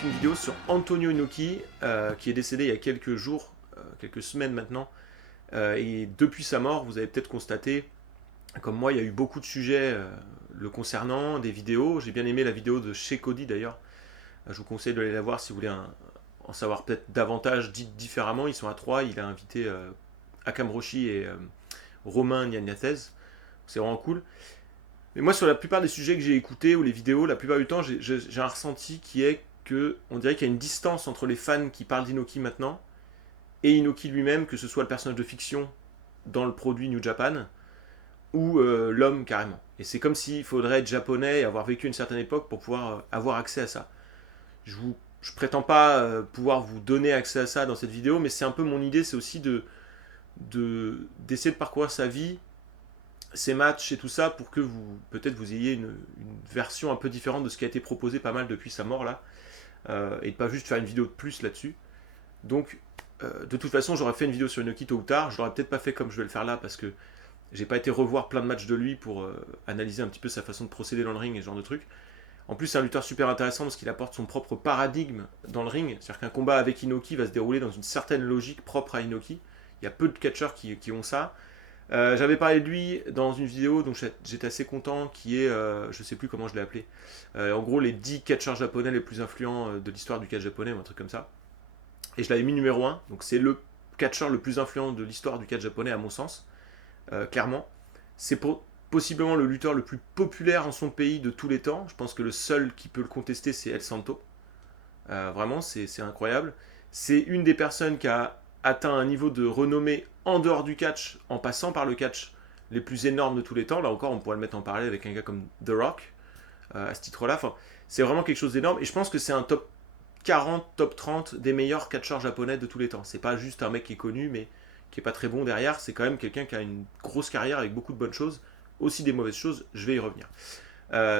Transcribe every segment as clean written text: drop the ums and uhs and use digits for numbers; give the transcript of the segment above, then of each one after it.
avec une vidéo sur Antonio Inoki, qui est décédé il y a quelques jours, quelques semaines maintenant. Et depuis sa mort, vous avez peut-être constaté, comme moi, il y a eu beaucoup de sujets le concernant, des vidéos. J'ai bien aimé la vidéo de chez Cody d'ailleurs. Je vous conseille d'aller la voir si vous voulez en savoir peut-être davantage, dit différemment. Ils sont à trois. Il a invité Akam Roshi et Romain Niagnathez. C'est vraiment cool. Mais moi, sur la plupart des sujets que j'ai écoutés ou les vidéos, la plupart du temps, j'ai un ressenti qui est que on dirait qu'il y a une distance entre les fans qui parlent d'Inoki maintenant et Inoki lui-même, que ce soit le personnage de fiction dans le produit New Japan ou l'homme carrément. Et c'est comme s'il faudrait être japonais et avoir vécu une certaine époque pour pouvoir avoir accès à ça. Je prétends pas pouvoir vous donner accès à ça dans cette vidéo, mais c'est un peu mon idée, c'est aussi d'essayer de parcourir sa vie, ses matchs et tout ça pour que peut-être vous ayez une version un peu différente de ce qui a été proposé pas mal depuis sa mort là, et de pas juste faire une vidéo de plus là-dessus. Donc de toute façon j'aurais fait une vidéo sur Inoki tôt ou tard, je l'aurais peut-être pas fait comme je vais le faire là parce que j'ai pas été revoir plein de matchs de lui pour analyser un petit peu sa façon de procéder dans le ring et ce genre de trucs. En plus c'est un lutteur super intéressant parce qu'il apporte son propre paradigme dans le ring, c'est-à-dire qu'un combat avec Inoki va se dérouler dans une certaine logique propre à Inoki. Il y a peu de catcheurs qui ont ça. J'avais parlé de lui dans une vidéo dont j'étais assez content, qui est, je sais plus comment je l'ai appelé, en gros les 10 catcheurs japonais les plus influents de l'histoire du catch japonais ou un truc comme ça. Et je l'avais mis numéro 1, donc c'est le catcheur le plus influent de l'histoire du catch japonais à mon sens, clairement. C'est possiblement le lutteur le plus populaire en son pays de tous les temps. Je pense que le seul qui peut le contester c'est El Santo. Vraiment, c'est incroyable. C'est une des personnes qui a atteint un niveau de renommée en dehors du catch, en passant par le catch, les plus énormes de tous les temps. Là encore, on pourrait le mettre en parallèle avec un gars comme The Rock, à ce titre-là. Enfin, c'est vraiment quelque chose d'énorme. Et je pense que c'est un top 40, top 30 des meilleurs catcheurs japonais de tous les temps. C'est pas juste un mec qui est connu, mais qui est pas très bon derrière. C'est quand même quelqu'un qui a une grosse carrière avec beaucoup de bonnes choses, aussi des mauvaises choses. Je vais y revenir.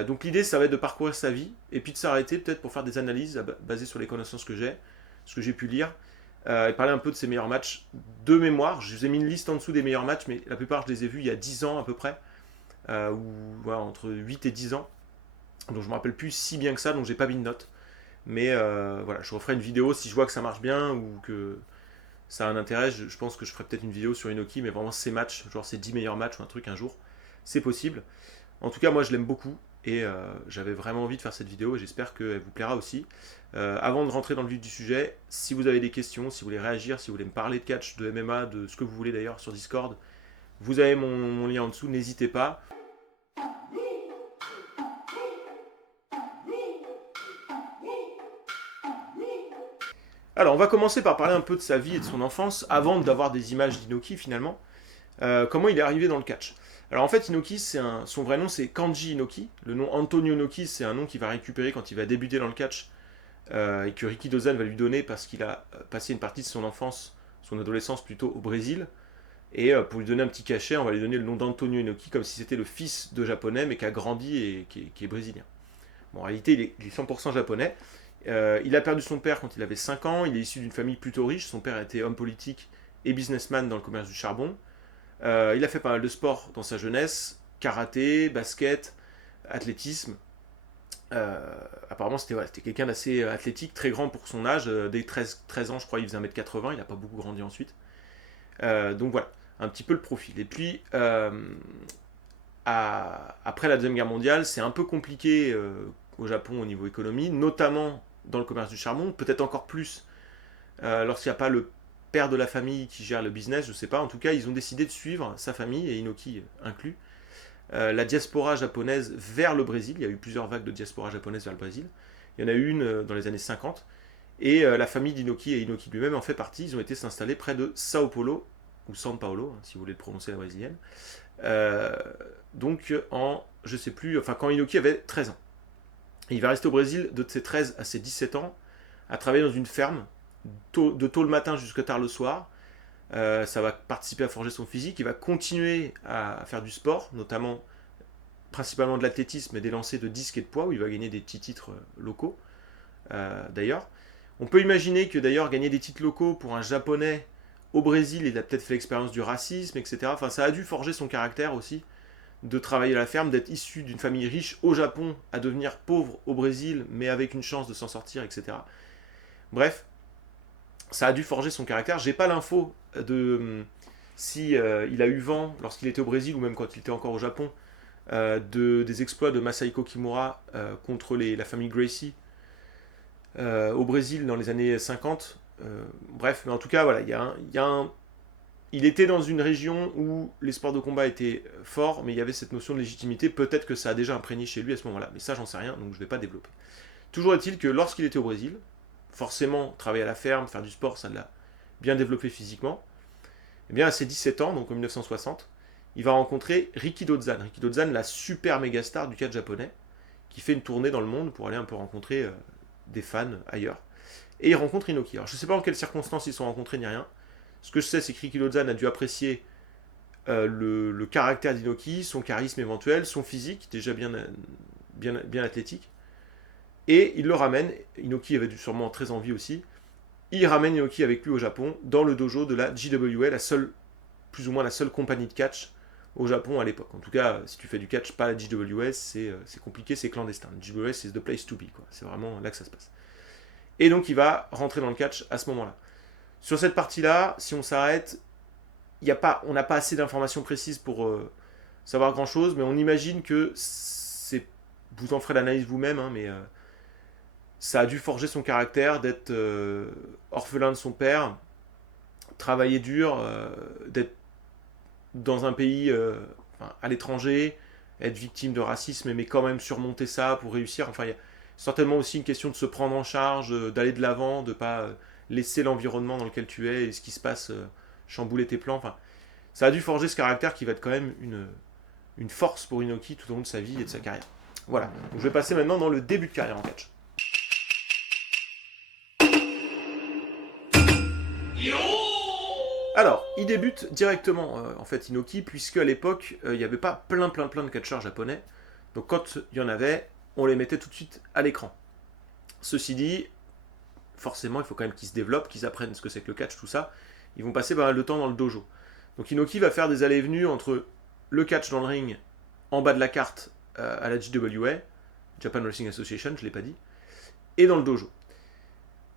Donc l'idée, ça va être de parcourir sa vie, et puis de s'arrêter peut-être pour faire des analyses basées sur les connaissances que j'ai, ce que j'ai pu lire, et parler un peu de ses meilleurs matchs de mémoire. Je vous ai mis une liste en dessous des meilleurs matchs, mais la plupart je les ai vus il y a 10 ans à peu près, ou voilà, entre 8 et 10 ans. Donc je me rappelle plus si bien que ça, donc j'ai pas mis de notes. Mais voilà, je referai une vidéo si je vois que ça marche bien ou que ça a un intérêt. Je pense que je ferai peut-être une vidéo sur Inoki, mais vraiment ses matchs, genre ses 10 meilleurs matchs ou un truc un jour. C'est possible. En tout cas, moi je l'aime beaucoup et j'avais vraiment envie de faire cette vidéo et j'espère qu'elle vous plaira aussi. Avant de rentrer dans le vif du sujet, si vous avez des questions, si vous voulez réagir, si vous voulez me parler de catch, de MMA, de ce que vous voulez d'ailleurs sur Discord, vous avez mon lien en dessous, n'hésitez pas. Alors, on va commencer par parler un peu de sa vie et de son enfance avant d'avoir des images d'Inoki finalement. Comment il est arrivé dans le catch. Alors en fait, Inoki, son vrai nom c'est Kanji Inoki. Le nom Antonio Inoki, c'est un nom qu'il va récupérer quand il va débuter dans le catch et que Riki Dozan va lui donner parce qu'il a passé une partie de son enfance, son adolescence plutôt au Brésil. Et pour lui donner un petit cachet, on va lui donner le nom d'Antonio Inoki comme si c'était le fils de japonais mais qui a grandi et qui est brésilien. Bon, en réalité, il est 100% japonais. Il a perdu son père quand il avait 5 ans. Il est issu d'une famille plutôt riche. Son père était homme politique et businessman dans le commerce du charbon. Il a fait pas mal de sports dans sa jeunesse, karaté, basket, athlétisme. Apparemment, c'était quelqu'un d'assez athlétique, très grand pour son âge. Dès 13 ans, je crois, il faisait 1m80, il n'a pas beaucoup grandi ensuite. Donc voilà, un petit peu le profil. Et puis, après la Deuxième Guerre mondiale, c'est un peu compliqué au Japon au niveau économie, notamment dans le commerce du charbon, peut-être encore plus lorsqu'il n'y a pas le père de la famille qui gère le business, je sais pas. En tout cas, ils ont décidé de suivre sa famille, et Inoki inclus, la diaspora japonaise vers le Brésil. Il y a eu plusieurs vagues de diaspora japonaise vers le Brésil. Il y en a eu une dans les années 50. Et la famille d'Inoki et Inoki lui-même en fait partie. Ils ont été s'installer près de Sao Paulo, ou São Paulo, si vous voulez le prononcer à la brésilienne. Donc je sais plus, enfin quand Inoki avait 13 ans. Et il va rester au Brésil de ses 13 à ses 17 ans, à travailler dans une ferme, de tôt le matin jusqu'à tard le soir. Ça va participer à forger son physique. Il va continuer à faire du sport, notamment principalement de l'athlétisme et des lancers de disques et de poids, où il va gagner des petits titres locaux. D'ailleurs, on peut imaginer que d'ailleurs gagner des titres locaux pour un japonais au Brésil, il a peut-être fait l'expérience du racisme, etc. Enfin, ça a dû forger son caractère aussi. de travailler à la ferme, d'être issu d'une famille riche au Japon, à devenir pauvre au Brésil, mais avec une chance de s'en sortir, etc. Bref, ça a dû forger son caractère. J'ai pas l'info de si il a eu vent lorsqu'il était au Brésil ou même quand il était encore au Japon des exploits de Masahiko Kimura contre la famille Gracie au Brésil dans les années 50. Bref, mais en tout cas, voilà, il était dans une région où les sports de combat étaient forts, mais il y avait cette notion de légitimité. Peut-être que ça a déjà imprégné chez lui à ce moment-là, mais ça, j'en sais rien, donc je ne vais pas développer. Toujours est-il que lorsqu'il était au Brésil, forcément, travailler à la ferme, faire du sport, ça l'a bien développé physiquement. Et bien, à ses 17 ans, donc en 1960, il va rencontrer Rikido Zan. Rikido Zan, la super méga star du catch japonais, qui fait une tournée dans le monde pour aller un peu rencontrer des fans ailleurs. Et il rencontre Inoki. Alors, je ne sais pas en quelles circonstances ils se sont rencontrés ni rien. Ce que je sais, c'est que Rikido Zan a dû apprécier le caractère d'Inoki, son charisme éventuel, son physique, déjà bien athlétique. Et il le ramène, Inoki avait sûrement très envie aussi, il ramène Inoki avec lui au Japon, dans le dojo de la JWA, plus ou moins la seule compagnie de catch au Japon à l'époque. En tout cas, si tu fais du catch, pas la JWS, c'est compliqué, c'est clandestin. La JWS, c'est the place to be, quoi. C'est vraiment là que ça se passe. Et donc, il va rentrer dans le catch à ce moment-là. Sur cette partie-là, si on s'arrête, on n'a pas assez d'informations précises pour savoir grand-chose, mais on imagine que vous en ferez l'analyse vous-même, hein, mais ça a dû forger son caractère d'être orphelin de son père, travailler dur, d'être dans un pays à l'étranger, être victime de racisme, mais quand même surmonter ça pour réussir. Enfin, il y a certainement aussi une question de se prendre en charge, d'aller de l'avant, de ne pas laisser l'environnement dans lequel tu es et ce qui se passe chambouler tes plans. Enfin, ça a dû forger ce caractère qui va être quand même une force pour Inoki tout au long de sa vie et de sa carrière. Voilà, donc je vais passer maintenant dans le début de carrière en catch. Alors, il débute directement, en fait, Inoki, puisque à l'époque, il n'y avait pas plein de catcheurs japonais. Donc quand il y en avait, on les mettait tout de suite à l'écran. Ceci dit, forcément, il faut quand même qu'ils se développent, qu'ils apprennent ce que c'est que le catch, tout ça. Ils vont passer pas mal de temps dans le dojo. Donc Inoki va faire des allées et venues entre le catch dans le ring, en bas de la carte, à la JWA, Japan Wrestling Association, je ne l'ai pas dit, et dans le dojo.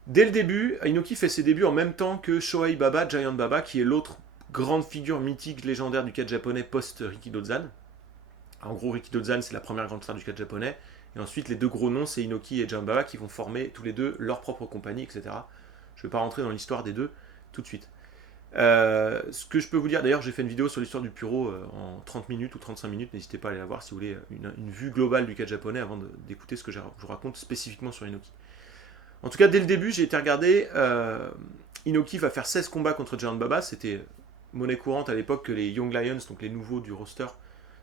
Dès le début, Inoki fait ses débuts en même temps que Shohei Baba, Giant Baba, qui est l'autre grande figure mythique, légendaire du catch japonais post-Rikido Zan. En gros, Rikido Zan, c'est la première grande star du catch japonais. Et ensuite, les deux gros noms, c'est Inoki et Giant Baba, qui vont former tous les deux leur propre compagnie, etc. Je ne vais pas rentrer dans l'histoire des deux tout de suite. Ce que je peux vous dire, d'ailleurs, j'ai fait une vidéo sur l'histoire du Puro en 30 minutes ou 35 minutes. N'hésitez pas à aller la voir si vous voulez une vue globale du catch japonais avant d'écouter ce que je vous raconte spécifiquement sur Inoki. En tout cas, dès le début, j'ai été regarder. Inoki va faire 16 combats contre Giant Baba. C'était monnaie courante à l'époque que les Young Lions, donc les nouveaux du roster,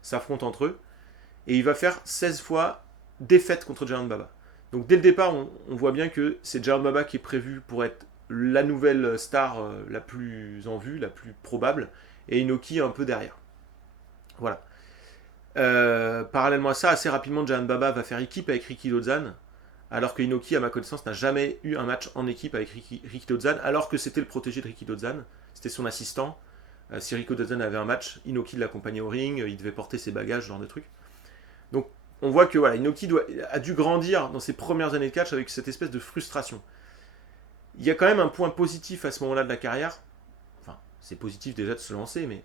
s'affrontent entre eux. Et il va faire 16 fois défaite contre Giant Baba. Donc dès le départ, on voit bien que c'est Giant Baba qui est prévu pour être la nouvelle star la plus en vue, la plus probable, et Inoki un peu derrière. Voilà. Parallèlement à ça, assez rapidement, Giant Baba va faire équipe avec Rikido Zan, alors que Inoki, à ma connaissance, n'a jamais eu un match en équipe avec Rikido Zan, alors que c'était le protégé de Rikido Zan, c'était son assistant. Si Rikido Zan avait un match, Inoki l'accompagnait au ring, il devait porter ses bagages, ce genre de trucs. Donc on voit que voilà, Inoki a dû grandir dans ses premières années de catch avec cette espèce de frustration. Il y a quand même un point positif à ce moment-là de la carrière. Enfin, c'est positif déjà de se lancer, mais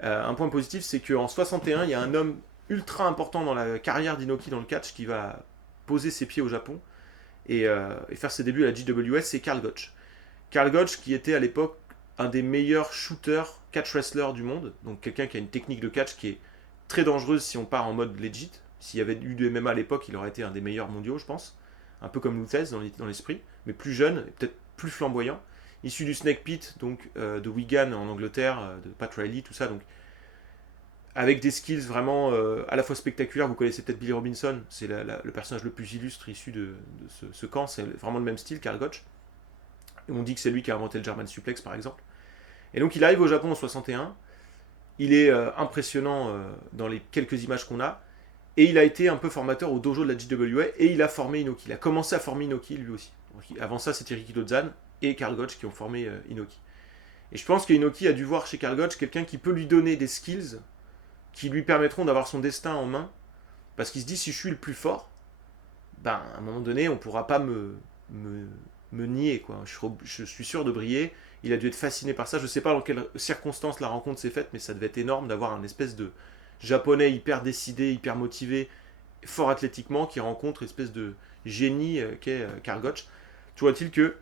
un point positif, c'est qu'en 61, il y a un homme ultra important dans la carrière d'Inoki dans le catch qui va poser ses pieds au Japon et faire ses débuts à la JWS, c'est Karl Gotch. Karl Gotch qui était à l'époque un des meilleurs shooters catch wrestlers du monde, donc quelqu'un qui a une technique de catch qui est très dangereuse si on part en mode legit. S'il y avait eu du MMA à l'époque, il aurait été un des meilleurs mondiaux, je pense. Un peu comme Luthez dans l'esprit, mais plus jeune, et peut-être plus flamboyant. Issu du Snake Pit, donc de Wigan en Angleterre, de Pat Riley, tout ça, donc avec des skills vraiment à la fois spectaculaires. Vous connaissez peut-être Billy Robinson, c'est le personnage le plus illustre issu de ce camp, c'est vraiment le même style, Karl Gotch. On dit que c'est lui qui a inventé le German Suplex, par exemple. Et donc il arrive au Japon en 61, il est impressionnant dans les quelques images qu'on a, et il a été un peu formateur au dojo de la JWA, et il a formé Inoki. Il a commencé à former Inoki lui aussi. Donc, avant ça, c'était Rikido Zan et Karl Gotch qui ont formé Inoki. Et je pense qu'Inoki a dû voir chez Karl Gotch quelqu'un qui peut lui donner des skills qui lui permettront d'avoir son destin en main, parce qu'il se dit si je suis le plus fort, ben à un moment donné on pourra pas me nier quoi. Je suis sûr de briller. Il a dû être fasciné par ça. Je sais pas dans quelles circonstances la rencontre s'est faite, mais ça devait être énorme d'avoir un espèce de japonais hyper décidé, hyper motivé, fort athlétiquement, qui rencontre une espèce de génie qu'est Karl Gotch. Toujours est-il que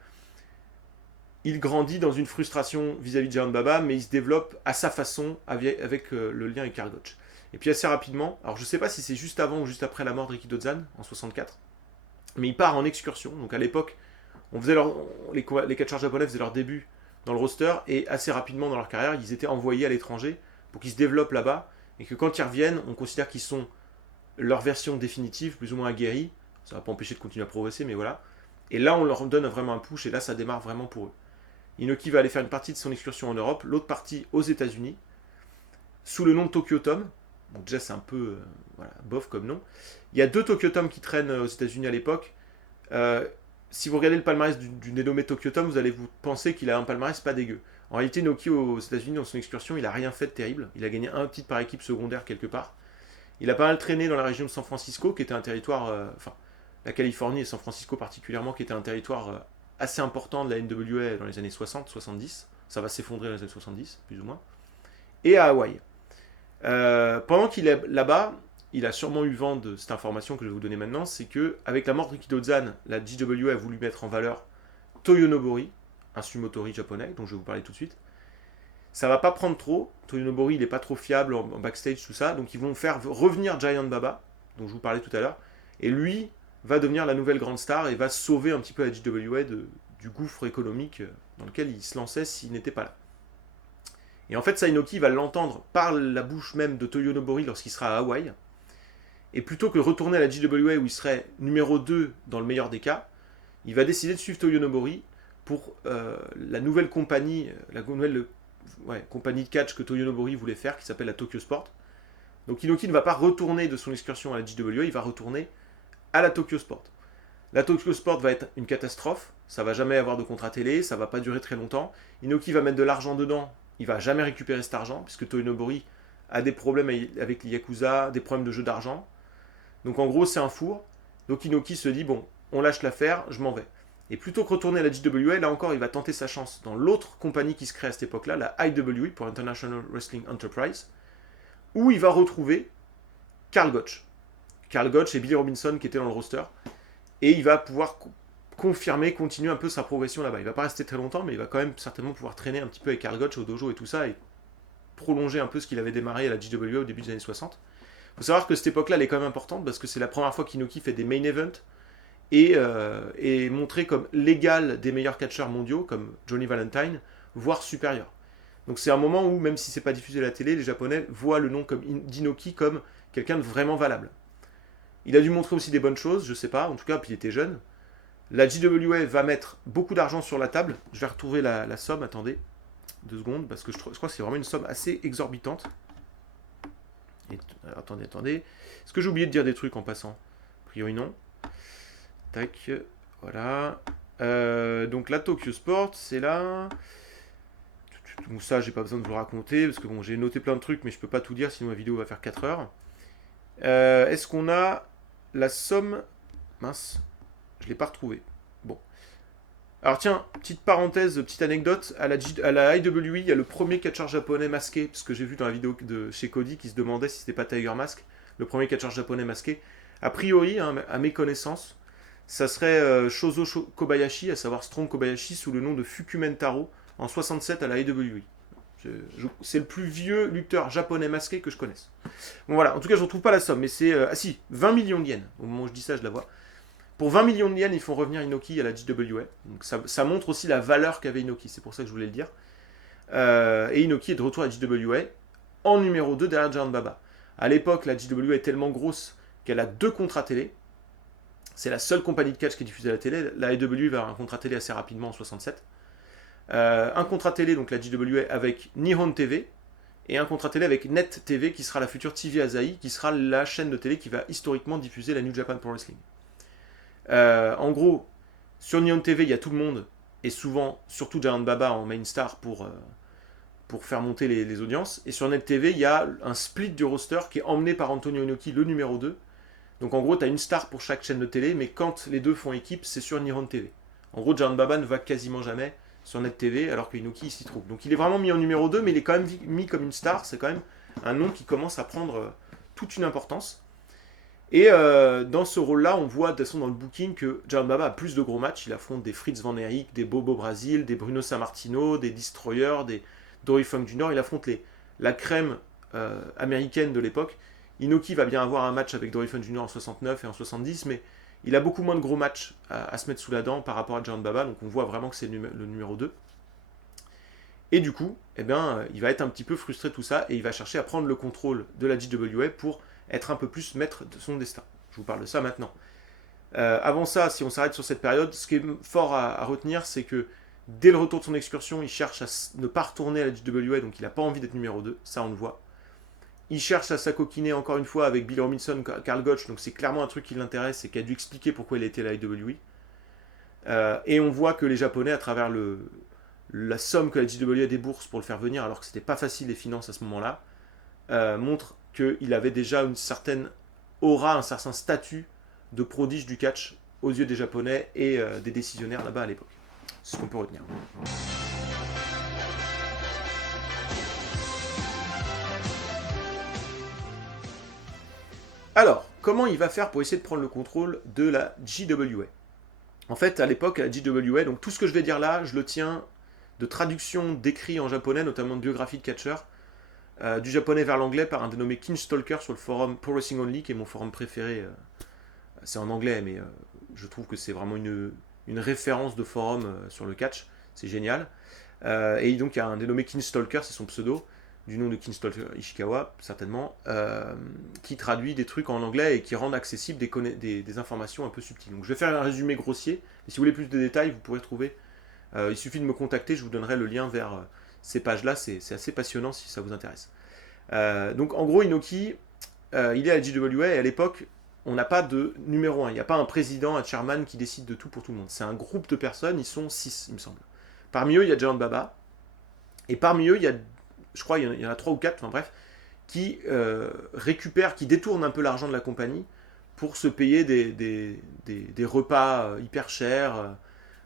il grandit dans une frustration vis-à-vis de Giant Baba, mais il se développe à sa façon avec le lien avec Karl Gotch. Et puis assez rapidement, alors je sais pas si c'est juste avant ou juste après la mort de Rikidozan en 64, mais il part en excursion. Donc à l'époque, les catcheurs japonais faisaient leur début dans le roster et assez rapidement dans leur carrière, ils étaient envoyés à l'étranger pour qu'ils se développent là-bas et que quand ils reviennent, on considère qu'ils sont leur version définitive, plus ou moins aguerrie. Ça va pas empêcher de continuer à progresser, mais voilà. Et là, on leur donne vraiment un push et là, ça démarre vraiment pour eux. Inoki va aller faire une partie de son excursion en Europe, l'autre partie aux États-Unis, sous le nom de Tokyo Tom. Donc déjà, c'est un peu voilà, bof comme nom. Il y a 2 Tokyo Tom qui traînent aux États-Unis à l'époque. Si vous regardez le palmarès du dénommé Tokyo Tom, vous allez vous penser qu'il a un palmarès pas dégueu. En réalité, Inoki aux États-Unis, dans son excursion, il a rien fait de terrible. Il a gagné un titre par équipe secondaire quelque part. Il a pas mal traîné dans la région de San Francisco, qui était un territoire, enfin, la Californie et San Francisco particulièrement, qui était un territoire assez important de la NWA dans les années 60-70. Ça va s'effondrer dans les années 70, plus ou moins. Et à Hawaï. Pendant qu'il est là-bas, il a sûrement eu vent de cette information que je vais vous donner maintenant, c'est que avec la mort de Rikidozan, la JWA a voulu mettre en valeur Toyonobori, un sumotori japonais, dont je vais vous parler tout de suite. Ça va pas prendre trop. Toyonobori, il est pas trop fiable en backstage, tout ça. Donc ils vont faire revenir Giant Baba, dont je vous parlais tout à l'heure. Et lui va devenir la nouvelle grande star et va sauver un petit peu la JWA du gouffre économique dans lequel il se lançait s'il n'était pas là. Et en fait, Inoki va l'entendre par la bouche même de Toyonobori lorsqu'il sera à Hawaï. Et plutôt que retourner à la JWA où il serait numéro 2 dans le meilleur des cas, il va décider de suivre Toyonobori pour la nouvelle compagnie, compagnie de catch que Toyonobori voulait faire, qui s'appelle la Tokyo Sport. Donc Inoki ne va pas retourner de son excursion à la JWA, il va retourner à la Tokyo Sport. La Tokyo Sport va être une catastrophe, ça va jamais avoir de contrat télé, ça va pas durer très longtemps. Inoki va mettre de l'argent dedans, il va jamais récupérer cet argent, puisque Toyonobori a des problèmes avec les Yakuza, des problèmes de jeu d'argent. Donc en gros, c'est un four. Donc Inoki se dit, bon, on lâche l'affaire, je m'en vais. Et plutôt que retourner à la JWA, là encore, il va tenter sa chance dans l'autre compagnie qui se crée à cette époque-là, la IWE, pour International Wrestling Enterprise, où il va retrouver Karl Gotch. Karl Gotch et Billy Robinson qui étaient dans le roster. Et il va pouvoir continuer un peu sa progression là-bas. Il va pas rester très longtemps, mais il va quand même certainement pouvoir traîner un petit peu avec Karl Gotch au dojo et tout ça, et prolonger un peu ce qu'il avait démarré à la JWA au début des années 60. Il faut savoir que cette époque-là, elle est quand même importante, parce que c'est la première fois qu'Inoki fait des main events, et est montré comme l'égal des meilleurs catcheurs mondiaux, comme Johnny Valentine, voire supérieur. Donc c'est un moment où, même si c'est pas diffusé à la télé, les Japonais voient le nom d'Inoki comme quelqu'un de vraiment valable. Il a dû montrer aussi des bonnes choses, je sais pas, en tout cas, puis il était jeune. La JWA va mettre beaucoup d'argent sur la table. Je vais retrouver la somme, attendez, 2 secondes, parce que je crois que c'est vraiment une somme assez exorbitante. Alors, attendez. Est-ce que j'ai oublié de dire des trucs en passant? A priori non. Tac, voilà. Donc la Tokyo Sport, c'est là. Donc ça, j'ai pas besoin de vous le raconter, parce que bon, j'ai noté plein de trucs, mais je peux pas tout dire, sinon ma vidéo va faire 4 heures. Est-ce qu'on a la somme? Mince, je l'ai pas retrouvé. Bon. Alors tiens, petite parenthèse, petite anecdote, à la IWE, il y a le premier catcheur japonais masqué, parce que j'ai vu dans la vidéo de chez Cody qui se demandait si c'était pas Tiger Mask, le premier catcheur japonais masqué. A priori, hein, à mes connaissances, ça serait Shozo Kobayashi, à savoir Strong Kobayashi, sous le nom de Fukumentaro, en 67 à la IWE. C'est le plus vieux lutteur japonais masqué que je connaisse. Bon voilà, en tout cas je ne retrouve pas la somme, mais c'est... ah si, 20 millions de yens. Au moment où je dis ça, je la vois. Pour 20 millions de yens, ils font revenir Inoki à la JWA. Donc ça montre aussi la valeur qu'avait Inoki, c'est pour ça que je voulais le dire. Et Inoki est de retour à la JWA en numéro 2 derrière Giant Baba. À l'époque, la JWA est tellement grosse qu'elle a 2 contrats télé. C'est la seule compagnie de catch qui est diffusée à la télé. La IWA va avoir un contrat télé assez rapidement en 67. Un contrat télé, donc la JWA, avec Nihon TV, et un contrat télé avec Net TV, qui sera la future TV Asahi, qui sera la chaîne de télé qui va historiquement diffuser la New Japan Pro Wrestling. En gros, sur Nihon TV, il y a tout le monde, et souvent, surtout Giant Baba en main star pour pour faire monter les audiences. Et sur Net TV, il y a un split du roster qui est emmené par Antonio Inoki, le numéro 2. Donc en gros, tu as une star pour chaque chaîne de télé, mais quand les deux font équipe, c'est sur Nihon TV. En gros, Giant Baba ne va quasiment jamais sur Net TV, alors que Inoki s'y trouve. Donc il est vraiment mis en numéro 2, mais il est quand même mis comme une star. C'est quand même un nom qui commence à prendre toute une importance. Et dans ce rôle-là, on voit de toute façon dans le booking que Giant Baba a plus de gros matchs. Il affronte des Fritz Van Erich, des Bobo Brasil, des Bruno Sammartino, des Destroyer, des Dory Funk Jr. Il affronte la crème américaine de l'époque. Inoki va bien avoir un match avec Dory Funk Jr. en 69 et en 70, mais il a beaucoup moins de gros matchs à se mettre sous la dent par rapport à Giant Baba, donc on voit vraiment que c'est le numéro 2. Et du coup, eh bien, il va être un petit peu frustré de tout ça, et il va chercher à prendre le contrôle de la JWA pour être un peu plus maître de son destin. Je vous parle de ça maintenant. Avant ça, si on s'arrête sur cette période, ce qui est fort à retenir, c'est que dès le retour de son excursion, il cherche à ne pas retourner à la JWA, donc il n'a pas envie d'être numéro 2, ça on le voit. Il cherche à s'acoquiner encore une fois avec Bill Robinson, Karl Gotch, donc c'est clairement un truc qui l'intéresse et qui a dû expliquer pourquoi il était à la IWE. Et on voit que les Japonais, à travers la somme que la JWA débourse pour le faire venir, alors que c'était pas facile les finances à ce moment-là, montrent qu'il avait déjà une certaine aura, un certain statut de prodige du catch aux yeux des Japonais et des décisionnaires là-bas à l'époque. C'est ce qu'on peut retenir. Alors, comment il va faire pour essayer de prendre le contrôle de la JWA? En fait, à l'époque, la JWA, donc tout ce que je vais dire là, je le tiens de traduction d'écrits en japonais, notamment de biographies de catcheurs, du japonais vers l'anglais par un dénommé King Stalker sur le forum Pro Wrestling Only, qui est mon forum préféré. C'est en anglais, mais je trouve que c'est vraiment une référence de forum sur le catch. C'est génial. Et donc, il y a un dénommé King Stalker, c'est son pseudo, du nom de King Stalker Ishikawa, certainement, qui traduit des trucs en anglais et qui rendent accessibles des informations un peu subtiles. Donc, je vais faire un résumé grossier, mais si vous voulez plus de détails, vous pourrez trouver. Il suffit de me contacter, je vous donnerai le lien vers ces pages-là, c'est assez passionnant si ça vous intéresse. Donc en gros, Inoki, il est à la JWA et à l'époque, on n'a pas de numéro 1, il n'y a pas un président, un chairman qui décide de tout pour tout le monde. C'est un groupe de personnes, ils sont 6, il me semble. Parmi eux, il y a Giant Baba, et parmi eux, il y a, je crois, il y en a 3 ou 4, enfin bref, qui récupèrent, qui détournent un peu l'argent de la compagnie pour se payer des repas hyper chers,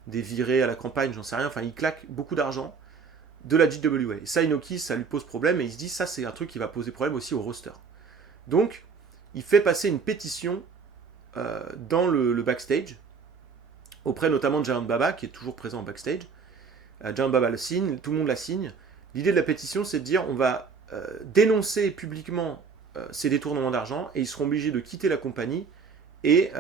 des virées à la campagne, j'en sais rien, enfin ils claquent beaucoup d'argent de la JWA. Et ça, Inoki, ça lui pose problème, et il se dit, ça c'est un truc qui va poser problème aussi au roster. Donc, il fait passer une pétition dans le backstage, auprès notamment de Giant Baba, qui est toujours présent en backstage. Giant Baba le signe, tout le monde la signe. L'idée de la pétition, c'est de dire, on va dénoncer publiquement ces détournements d'argent, et ils seront obligés de quitter la compagnie, et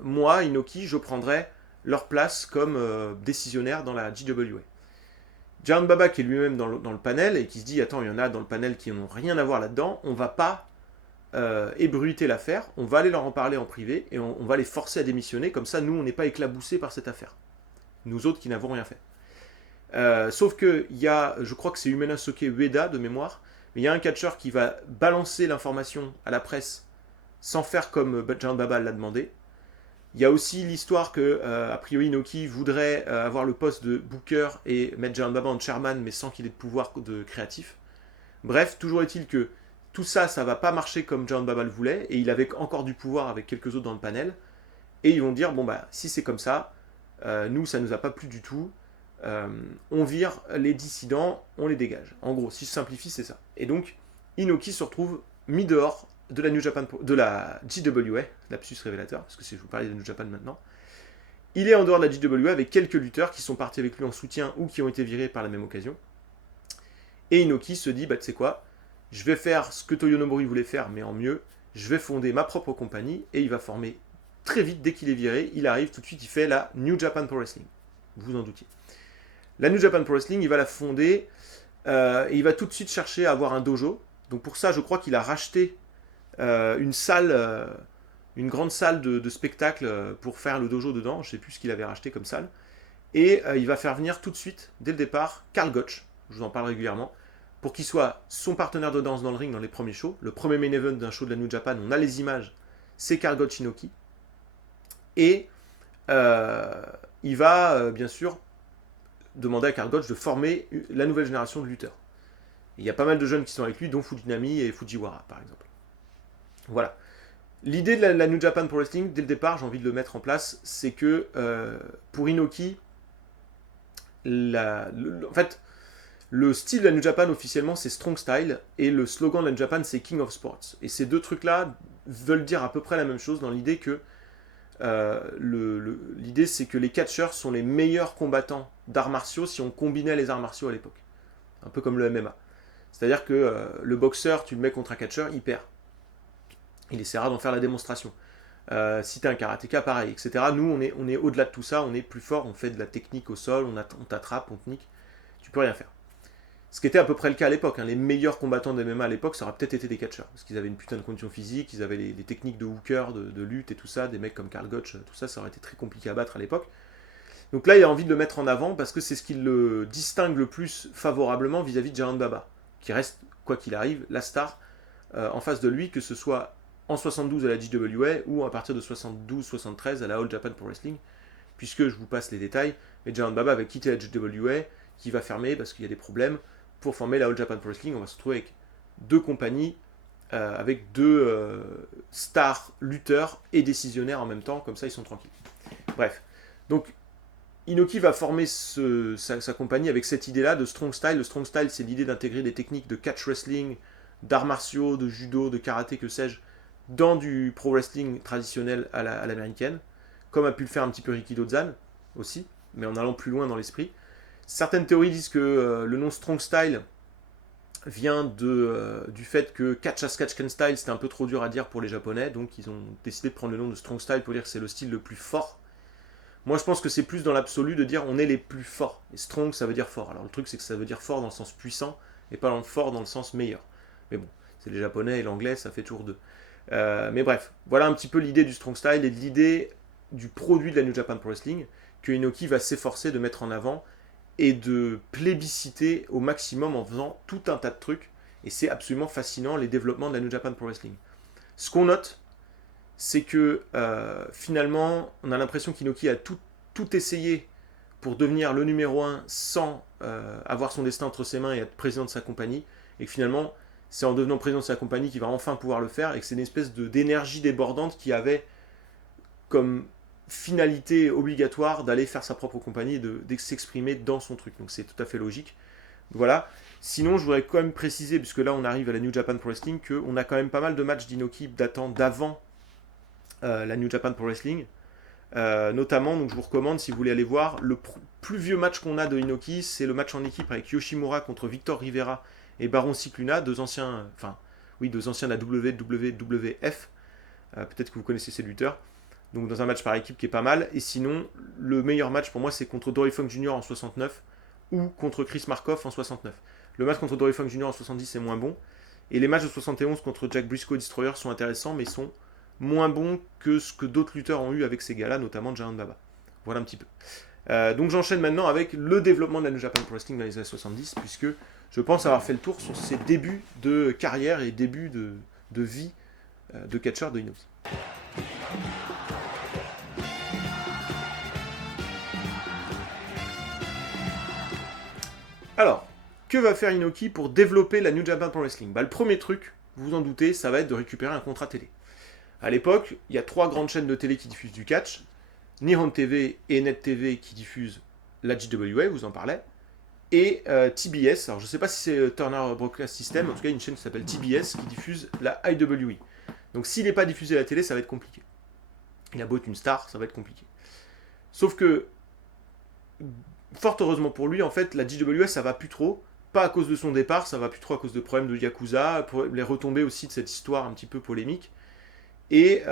moi, Inoki, je prendrai leur place comme décisionnaire dans la JWA. Giant Baba qui est lui-même dans le panel et qui se dit attends, il y en a dans le panel qui n'ont rien à voir là-dedans, on va pas ébruiter l'affaire, on va aller leur en parler en privé et on va les forcer à démissionner, comme ça nous on n'est pas éclaboussés par cette affaire. Nous autres qui n'avons rien fait. Sauf que il y a, je crois que c'est Umenasuke Ueda de mémoire, mais il y a un catcheur qui va balancer l'information à la presse sans faire comme Giant Baba l'a demandé. Il y a aussi l'histoire que, a priori, Inoki voudrait avoir le poste de booker et mettre Giant Baba en chairman, mais sans qu'il ait de pouvoir de créatif. Bref, toujours est-il que tout ça, ça va pas marcher comme Giant Baba le voulait, et il avait encore du pouvoir avec quelques autres dans le panel. Et ils vont dire, bon bah, si c'est comme ça, nous, ça nous a pas plu du tout, on vire les dissidents, on les dégage. En gros, si je simplifie, c'est ça. Et donc, Inoki se retrouve mis dehors de la New Japan, de la JWA, lapsus révélateur, parce que si je vous parlais de New Japan maintenant, il est en dehors de la JWA avec quelques lutteurs qui sont partis avec lui en soutien ou qui ont été virés par la même occasion. Et Inoki se dit, bah tu sais quoi, je vais faire ce que Toyonobori voulait faire, mais en mieux, je vais fonder ma propre compagnie, et il va former très vite, dès qu'il est viré, il arrive tout de suite, il fait la New Japan Pro Wrestling. Vous en doutiez. La New Japan Pro Wrestling, il va la fonder, et il va tout de suite chercher à avoir un dojo. Donc pour ça, je crois qu'il a racheté une salle, une grande salle de spectacle pour faire le dojo dedans. Je ne sais plus ce qu'il avait racheté comme salle. Et il va faire venir tout de suite, dès le départ, Karl Gotch, je vous en parle régulièrement, pour qu'il soit son partenaire de danse dans le ring dans les premiers shows. Le premier main event d'un show de la New Japan, on a les images, c'est Karl Gotch Inoki. Et il va bien sûr demander à Karl Gotch de former la nouvelle génération de lutteurs. Et il y a pas mal de jeunes qui sont avec lui, dont Fujinami et Fujiwara, par exemple. Voilà. L'idée de la New Japan Pro Wrestling, dès le départ, j'ai envie de le mettre en place, c'est que pour Inoki, en fait, le style de la New Japan officiellement, c'est Strong Style, et le slogan de la New Japan, c'est King of Sports. Et ces deux trucs-là veulent dire à peu près la même chose dans l'idée que l'idée, c'est que les catcheurs sont les meilleurs combattants d'arts martiaux si on combinait les arts martiaux à l'époque. Un peu comme le MMA. C'est-à-dire que le boxeur, tu le mets contre un catcheur, il perd. Il essaiera d'en faire la démonstration. Si t'es un karatéka, pareil, etc. Nous, on est au-delà de tout ça, on est plus fort, on fait de la technique au sol, on t'attrape, on te nique. Tu peux rien faire. Ce qui était à peu près le cas à l'époque. Hein. Les meilleurs combattants de MMA à l'époque, ça aurait peut-être été des catcheurs. Parce qu'ils avaient une putain de condition physique, ils avaient les techniques de hooker, de lutte et tout ça. Des mecs comme Karl Gotch, tout ça, ça aurait été très compliqué à battre à l'époque. Donc là, il a envie de le mettre en avant parce que c'est ce qui le distingue le plus favorablement vis-à-vis de Giant Baba. Qui reste, quoi qu'il arrive, la star en face de lui, que ce soit en 72 à la JWA ou à partir de 72-73 à la All Japan Pro Wrestling. Puisque je vous passe les détails, mais Giant Baba avait quitté la JWA, qui va fermer parce qu'il y a des problèmes. Pour former la All Japan Pro Wrestling, on va se retrouver avec deux compagnies, avec deux stars lutteurs et décisionnaires en même temps, comme ça ils sont tranquilles. Bref, donc Inoki va former sa compagnie avec cette idée-là de Strong Style. Le Strong Style, c'est l'idée d'intégrer des techniques de catch wrestling, d'arts martiaux, de judo, de karaté, que sais-je, dans du pro wrestling traditionnel à l'américaine, comme a pu le faire un petit peu Rikidozan aussi, mais en allant plus loin dans l'esprit. Certaines théories disent que le nom Strong Style vient du fait que Catch as Catch Can Style, c'était un peu trop dur à dire pour les Japonais, donc ils ont décidé de prendre le nom de Strong Style pour dire que c'est le style le plus fort. Moi, je pense que c'est plus dans l'absolu de dire on est les plus forts. Et strong, ça veut dire fort. Alors le truc, c'est que ça veut dire fort dans le sens puissant, et pas fort dans le sens meilleur. Mais bon, c'est les Japonais et l'anglais, ça fait toujours deux. Mais bref, voilà un petit peu l'idée du Strong Style et de l'idée du produit de la New Japan Pro Wrestling que Inoki va s'efforcer de mettre en avant et de plébisciter au maximum en faisant tout un tas de trucs. Et c'est absolument fascinant, les développements de la New Japan Pro Wrestling. Ce qu'on note, c'est que finalement, on a l'impression qu'Inoki a tout essayé pour devenir le numéro 1 sans avoir son destin entre ses mains et être président de sa compagnie. Et que finalement, c'est en devenant président de sa compagnie qu'il va enfin pouvoir le faire. Et que c'est une espèce d'énergie débordante qui avait comme finalité obligatoire d'aller faire sa propre compagnie et de s'exprimer dans son truc. Donc c'est tout à fait logique. Voilà. Sinon, je voudrais quand même préciser, puisque là on arrive à la New Japan Pro Wrestling, qu'on a quand même pas mal de matchs d'Inoki datant d'avant la New Japan Pro Wrestling. Notamment, donc je vous recommande, si vous voulez aller voir, le plus vieux match qu'on a de Inoki, c'est le match en équipe avec Yoshimura contre Victor Rivera et Baron Cicluna, deux anciens de la WWF. Peut-être que vous connaissez ces lutteurs. Donc dans un match par équipe qui est pas mal. Et sinon, le meilleur match pour moi, c'est contre Dory Funk Jr. en 69 ou contre Chris Markov en 69. Le match contre Dory Funk Jr. en 70 est moins bon. Et les matchs de 71 contre Jack Briscoe et Destroyer sont intéressants, mais sont moins bons que ce que d'autres lutteurs ont eu avec ces gars-là, notamment Giant Baba. Voilà un petit peu. Donc j'enchaîne maintenant avec le développement de la New Japan Pro Wrestling dans les années 70, puisque je pense avoir fait le tour sur ses débuts de carrière et débuts de vie de catcheur de Inoki. Alors, que va faire Inoki pour développer la New Japan Pro Wrestling ? Le premier truc, vous vous en doutez, ça va être de récupérer un contrat télé. À l'époque, il y a 3 grandes chaînes de télé qui diffusent du catch. Nihon TV et Net TV qui diffusent la JWA, vous en parlez. Et TBS, alors je ne sais pas si c'est Turner Broadcast System, en tout cas une chaîne qui s'appelle TBS qui diffuse la IWE. Donc s'il n'est pas diffusé à la télé, ça va être compliqué. Il a beau être une star, ça va être compliqué. Sauf que, fort heureusement pour lui, en fait, la JWA, ça va plus trop. Pas à cause de son départ, ça va plus trop à cause de problèmes de Yakuza, pour les retombées aussi de cette histoire un petit peu polémique. Et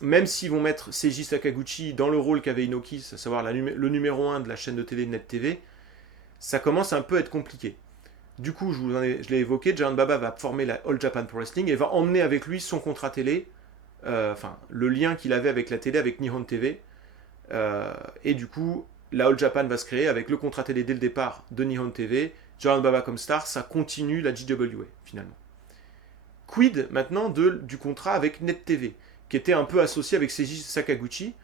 même s'ils vont mettre Seiji Sakaguchi dans le rôle qu'avait Inoki, à savoir le numéro 1 de la chaîne de télé Net TV, ça commence un peu à être compliqué. Du coup, je l'ai évoqué, Giant Baba va former la All Japan Pro Wrestling et va emmener avec lui son contrat télé, le lien qu'il avait avec la télé, avec Nihon TV. Et du coup, la All Japan va se créer avec le contrat télé dès le départ de Nihon TV, Giant Baba comme star, ça continue la JWA finalement. Quid maintenant du contrat avec Net TV, qui était un peu associé avec Seiji Sakaguchi.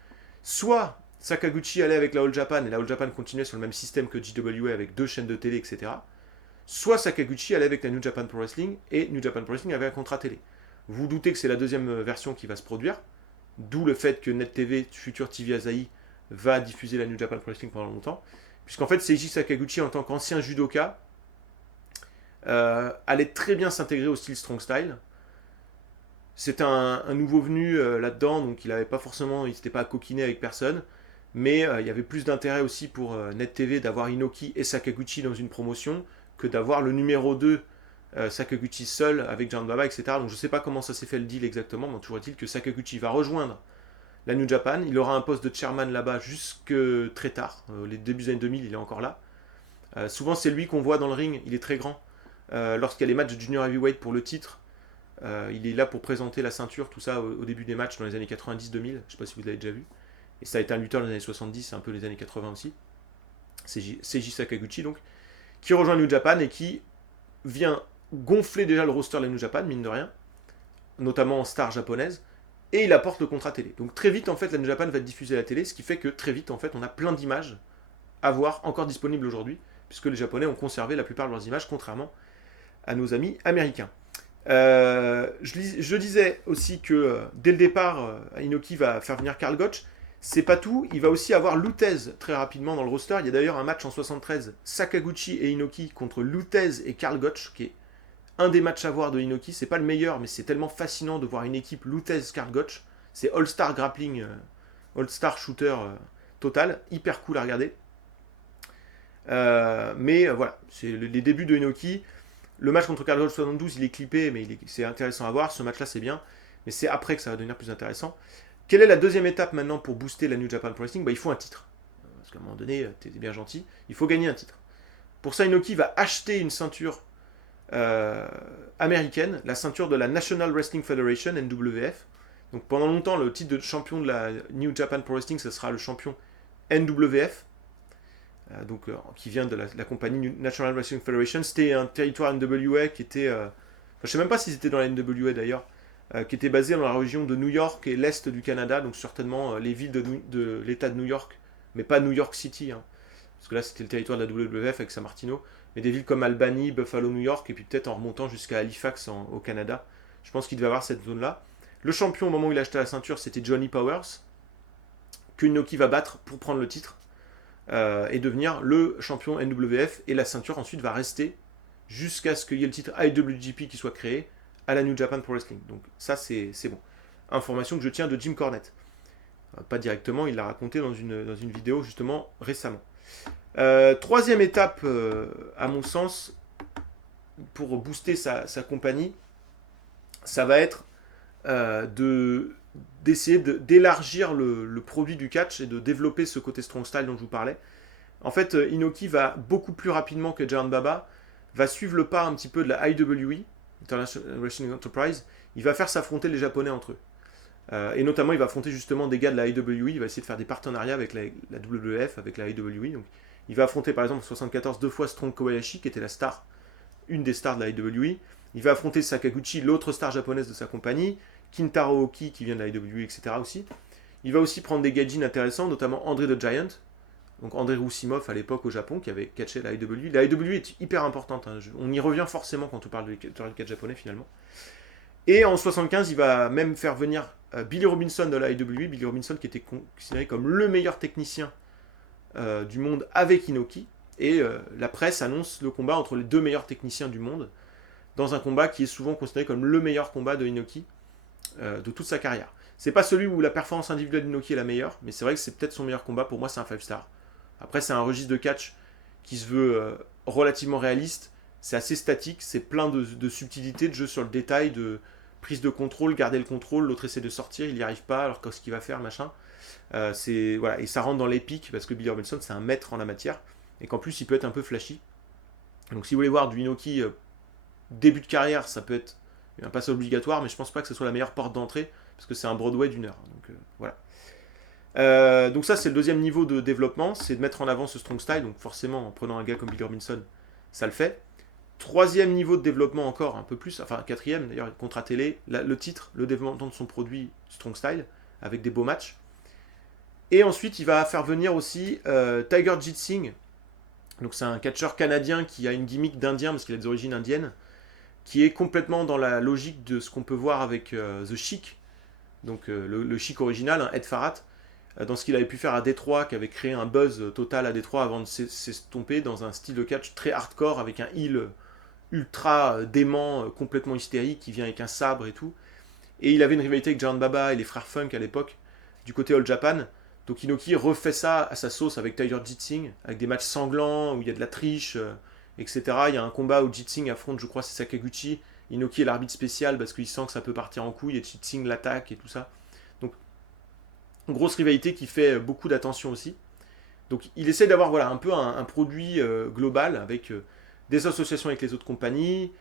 Soit Sakaguchi allait avec la All Japan et la All Japan continuait sur le même système que JWA avec 2 chaînes de télé, etc. soit Sakaguchi allait avec la New Japan Pro Wrestling, et New Japan Pro Wrestling avait un contrat télé. Vous vous doutez que c'est la deuxième version qui va se produire, d'où le fait que NetTV, futur TV Asahi, va diffuser la New Japan Pro Wrestling pendant longtemps, puisqu'en fait Seiji Sakaguchi, en tant qu'ancien judoka, allait très bien s'intégrer au style Strong Style. C'était un nouveau venu là-dedans, donc il n'était pas à coquiner avec personne, mais il y avait plus d'intérêt aussi pour NetTV d'avoir Inoki et Sakaguchi dans une promotion que d'avoir le numéro 2 Sakaguchi seul avec Giant Baba, etc. Donc je ne sais pas comment ça s'est fait le deal exactement, mais toujours est-il que Sakaguchi va rejoindre la New Japan. Il aura un poste de chairman là-bas jusque très tard. Les débuts des années 2000, il est encore là. Souvent, c'est lui qu'on voit dans le ring. Il est très grand. Lorsqu'il y a les matchs de Junior Heavyweight pour le titre, il est là pour présenter la ceinture, tout ça au début des matchs dans les années 90-2000. Je ne sais pas si vous l'avez déjà vu. Et ça a été un lutteur dans les années 70, un peu les années 80 aussi. Seiji Sakaguchi, donc, qui rejoint New Japan et qui vient gonfler déjà le roster de la New Japan, mine de rien, notamment en star japonaise, et il apporte le contrat télé. Donc très vite, en fait, la New Japan va être diffusée à la télé, ce qui fait que très vite, en fait, on a plein d'images à voir encore disponibles aujourd'hui, puisque les Japonais ont conservé la plupart de leurs images, contrairement à nos amis américains. Je disais aussi que dès le départ, Inoki va faire venir Karl Gotch. C'est pas tout, il va aussi avoir Lutez très rapidement dans le roster. Il y a d'ailleurs un match en 73, Sakaguchi et Inoki contre Lutez et Karl Gotch, qui est un des matchs à voir de Inoki. C'est pas le meilleur, mais c'est tellement fascinant de voir une équipe Lutez-Karl Gotch. C'est All-Star Grappling, All-Star Shooter total, hyper cool à regarder. Mais voilà, c'est les débuts de Inoki. Le match contre Karl Gotch 72, il est clippé, mais c'est intéressant à voir. Ce match-là, c'est bien, mais c'est après que ça va devenir plus intéressant. Quelle est la deuxième étape maintenant pour booster la New Japan Pro Wrestling ? Il faut un titre. Parce qu'à un moment donné, t'es bien gentil, il faut gagner un titre. Pour ça, Inoki va acheter une ceinture américaine, la ceinture de la National Wrestling Federation, NWF. Donc pendant longtemps, le titre de champion de la New Japan Pro Wrestling, ce sera le champion NWF, qui vient de la compagnie National Wrestling Federation. C'était un territoire NWA qui était... je ne sais même pas si c'était dans la NWA d'ailleurs, qui était basé dans la région de New York et l'est du Canada, donc certainement les villes de l'État de New York, mais pas New York City, hein, parce que là c'était le territoire de la WWF avec San Martino, mais des villes comme Albany, Buffalo, New York, et puis peut-être en remontant jusqu'à Halifax au Canada. Je pense qu'il devait avoir cette zone-là. Le champion au moment où il a acheté la ceinture, c'était Johnny Powers, que Inoki va battre pour prendre le titre, et devenir le champion NWF, et la ceinture ensuite va rester jusqu'à ce qu'il y ait le titre IWGP qui soit créé à la New Japan Pro Wrestling. Donc ça c'est bon. Information que je tiens de Jim Cornette. Pas directement, il l'a raconté dans une vidéo justement récemment. Troisième étape, à mon sens, pour booster sa compagnie, ça va être d'essayer d'élargir le produit du catch et de développer ce côté strong style dont je vous parlais. En fait, Inoki va beaucoup plus rapidement que Giant Baba, va suivre le pas un petit peu de la IWE, International Wrestling Enterprise. Il va faire s'affronter les Japonais entre eux. Et notamment, il va affronter justement des gars de la IWE, il va essayer de faire des partenariats avec la WWF, avec la IWE. Donc, il va affronter par exemple en 1974 deux fois Strong Kobayashi, qui était la star, une des stars de la IWE. Il va affronter Sakaguchi, l'autre star japonaise de sa compagnie, Kintaro Oki, qui vient de la IWE, etc. aussi. Il va aussi prendre des gaijins intéressants, notamment André the Giant, donc André Roussimoff à l'époque au Japon, qui avait catché la IWE. La IWE est hyper importante, hein. On y revient forcément quand on parle de catch japonais finalement. Et en 75, il va même faire venir Billy Robinson de la IWE, Billy Robinson qui était considéré comme le meilleur technicien du monde avec Inoki. Et la presse annonce le combat entre les deux meilleurs techniciens du monde, dans un combat qui est souvent considéré comme le meilleur combat de Inoki de toute sa carrière. C'est pas celui où la performance individuelle d'Inoki est la meilleure, mais c'est vrai que c'est peut-être son meilleur combat. Pour moi, c'est un 5-star. Après, c'est un registre de catch qui se veut relativement réaliste. C'est assez statique, c'est plein de subtilités, de jeu sur le détail, de prise de contrôle, garder le contrôle, l'autre essaie de sortir, il n'y arrive pas, alors qu'est-ce qu'il va faire, machin. Voilà. Et ça rentre dans l'épique, parce que Billy Robinson, c'est un maître en la matière, et qu'en plus, il peut être un peu flashy. Donc si vous voulez voir du Inoki début de carrière, ça peut être un passage obligatoire, mais je pense pas que ce soit la meilleure porte d'entrée, parce que c'est un Broadway d'une heure. Donc voilà. Donc ça, c'est le deuxième niveau de développement, c'est de mettre en avant ce strong style, donc forcément, en prenant un gars comme Billy Robinson, ça le fait. Troisième niveau de développement encore, un peu plus, enfin quatrième d'ailleurs, contrat télé, le titre, le développement de son produit strong style, avec des beaux matchs. Et ensuite, il va faire venir aussi Tiger Jeet Singh, Donc c'est un catcheur canadien qui a une gimmick d'indien parce qu'il a des origines indiennes, qui est complètement dans la logique de ce qu'on peut voir avec The Sheik, donc le Sheik original, hein, Ed Farhat, dans ce qu'il avait pu faire à Détroit, qui avait créé un buzz total à Détroit avant de s'estomper dans un style de catch très hardcore avec un heel ultra dément, complètement hystérique, qui vient avec un sabre et tout. Et il avait une rivalité avec Giant Baba et les frères Funk à l'époque, du côté All Japan. Donc Inoki refait ça à sa sauce avec Tiger Jitsing, avec des matchs sanglants où il y a de la triche, etc. Il y a un combat où Jitsing affronte, je crois, c'est Sakaguchi. Inoki est l'arbitre spécial parce qu'il sent que ça peut partir en couille et Jitsing l'attaque et tout ça. Donc, grosse rivalité qui fait beaucoup d'attention aussi. Donc, il essaie d'avoir voilà, un peu un produit global avec des associations avec les autres compagnies,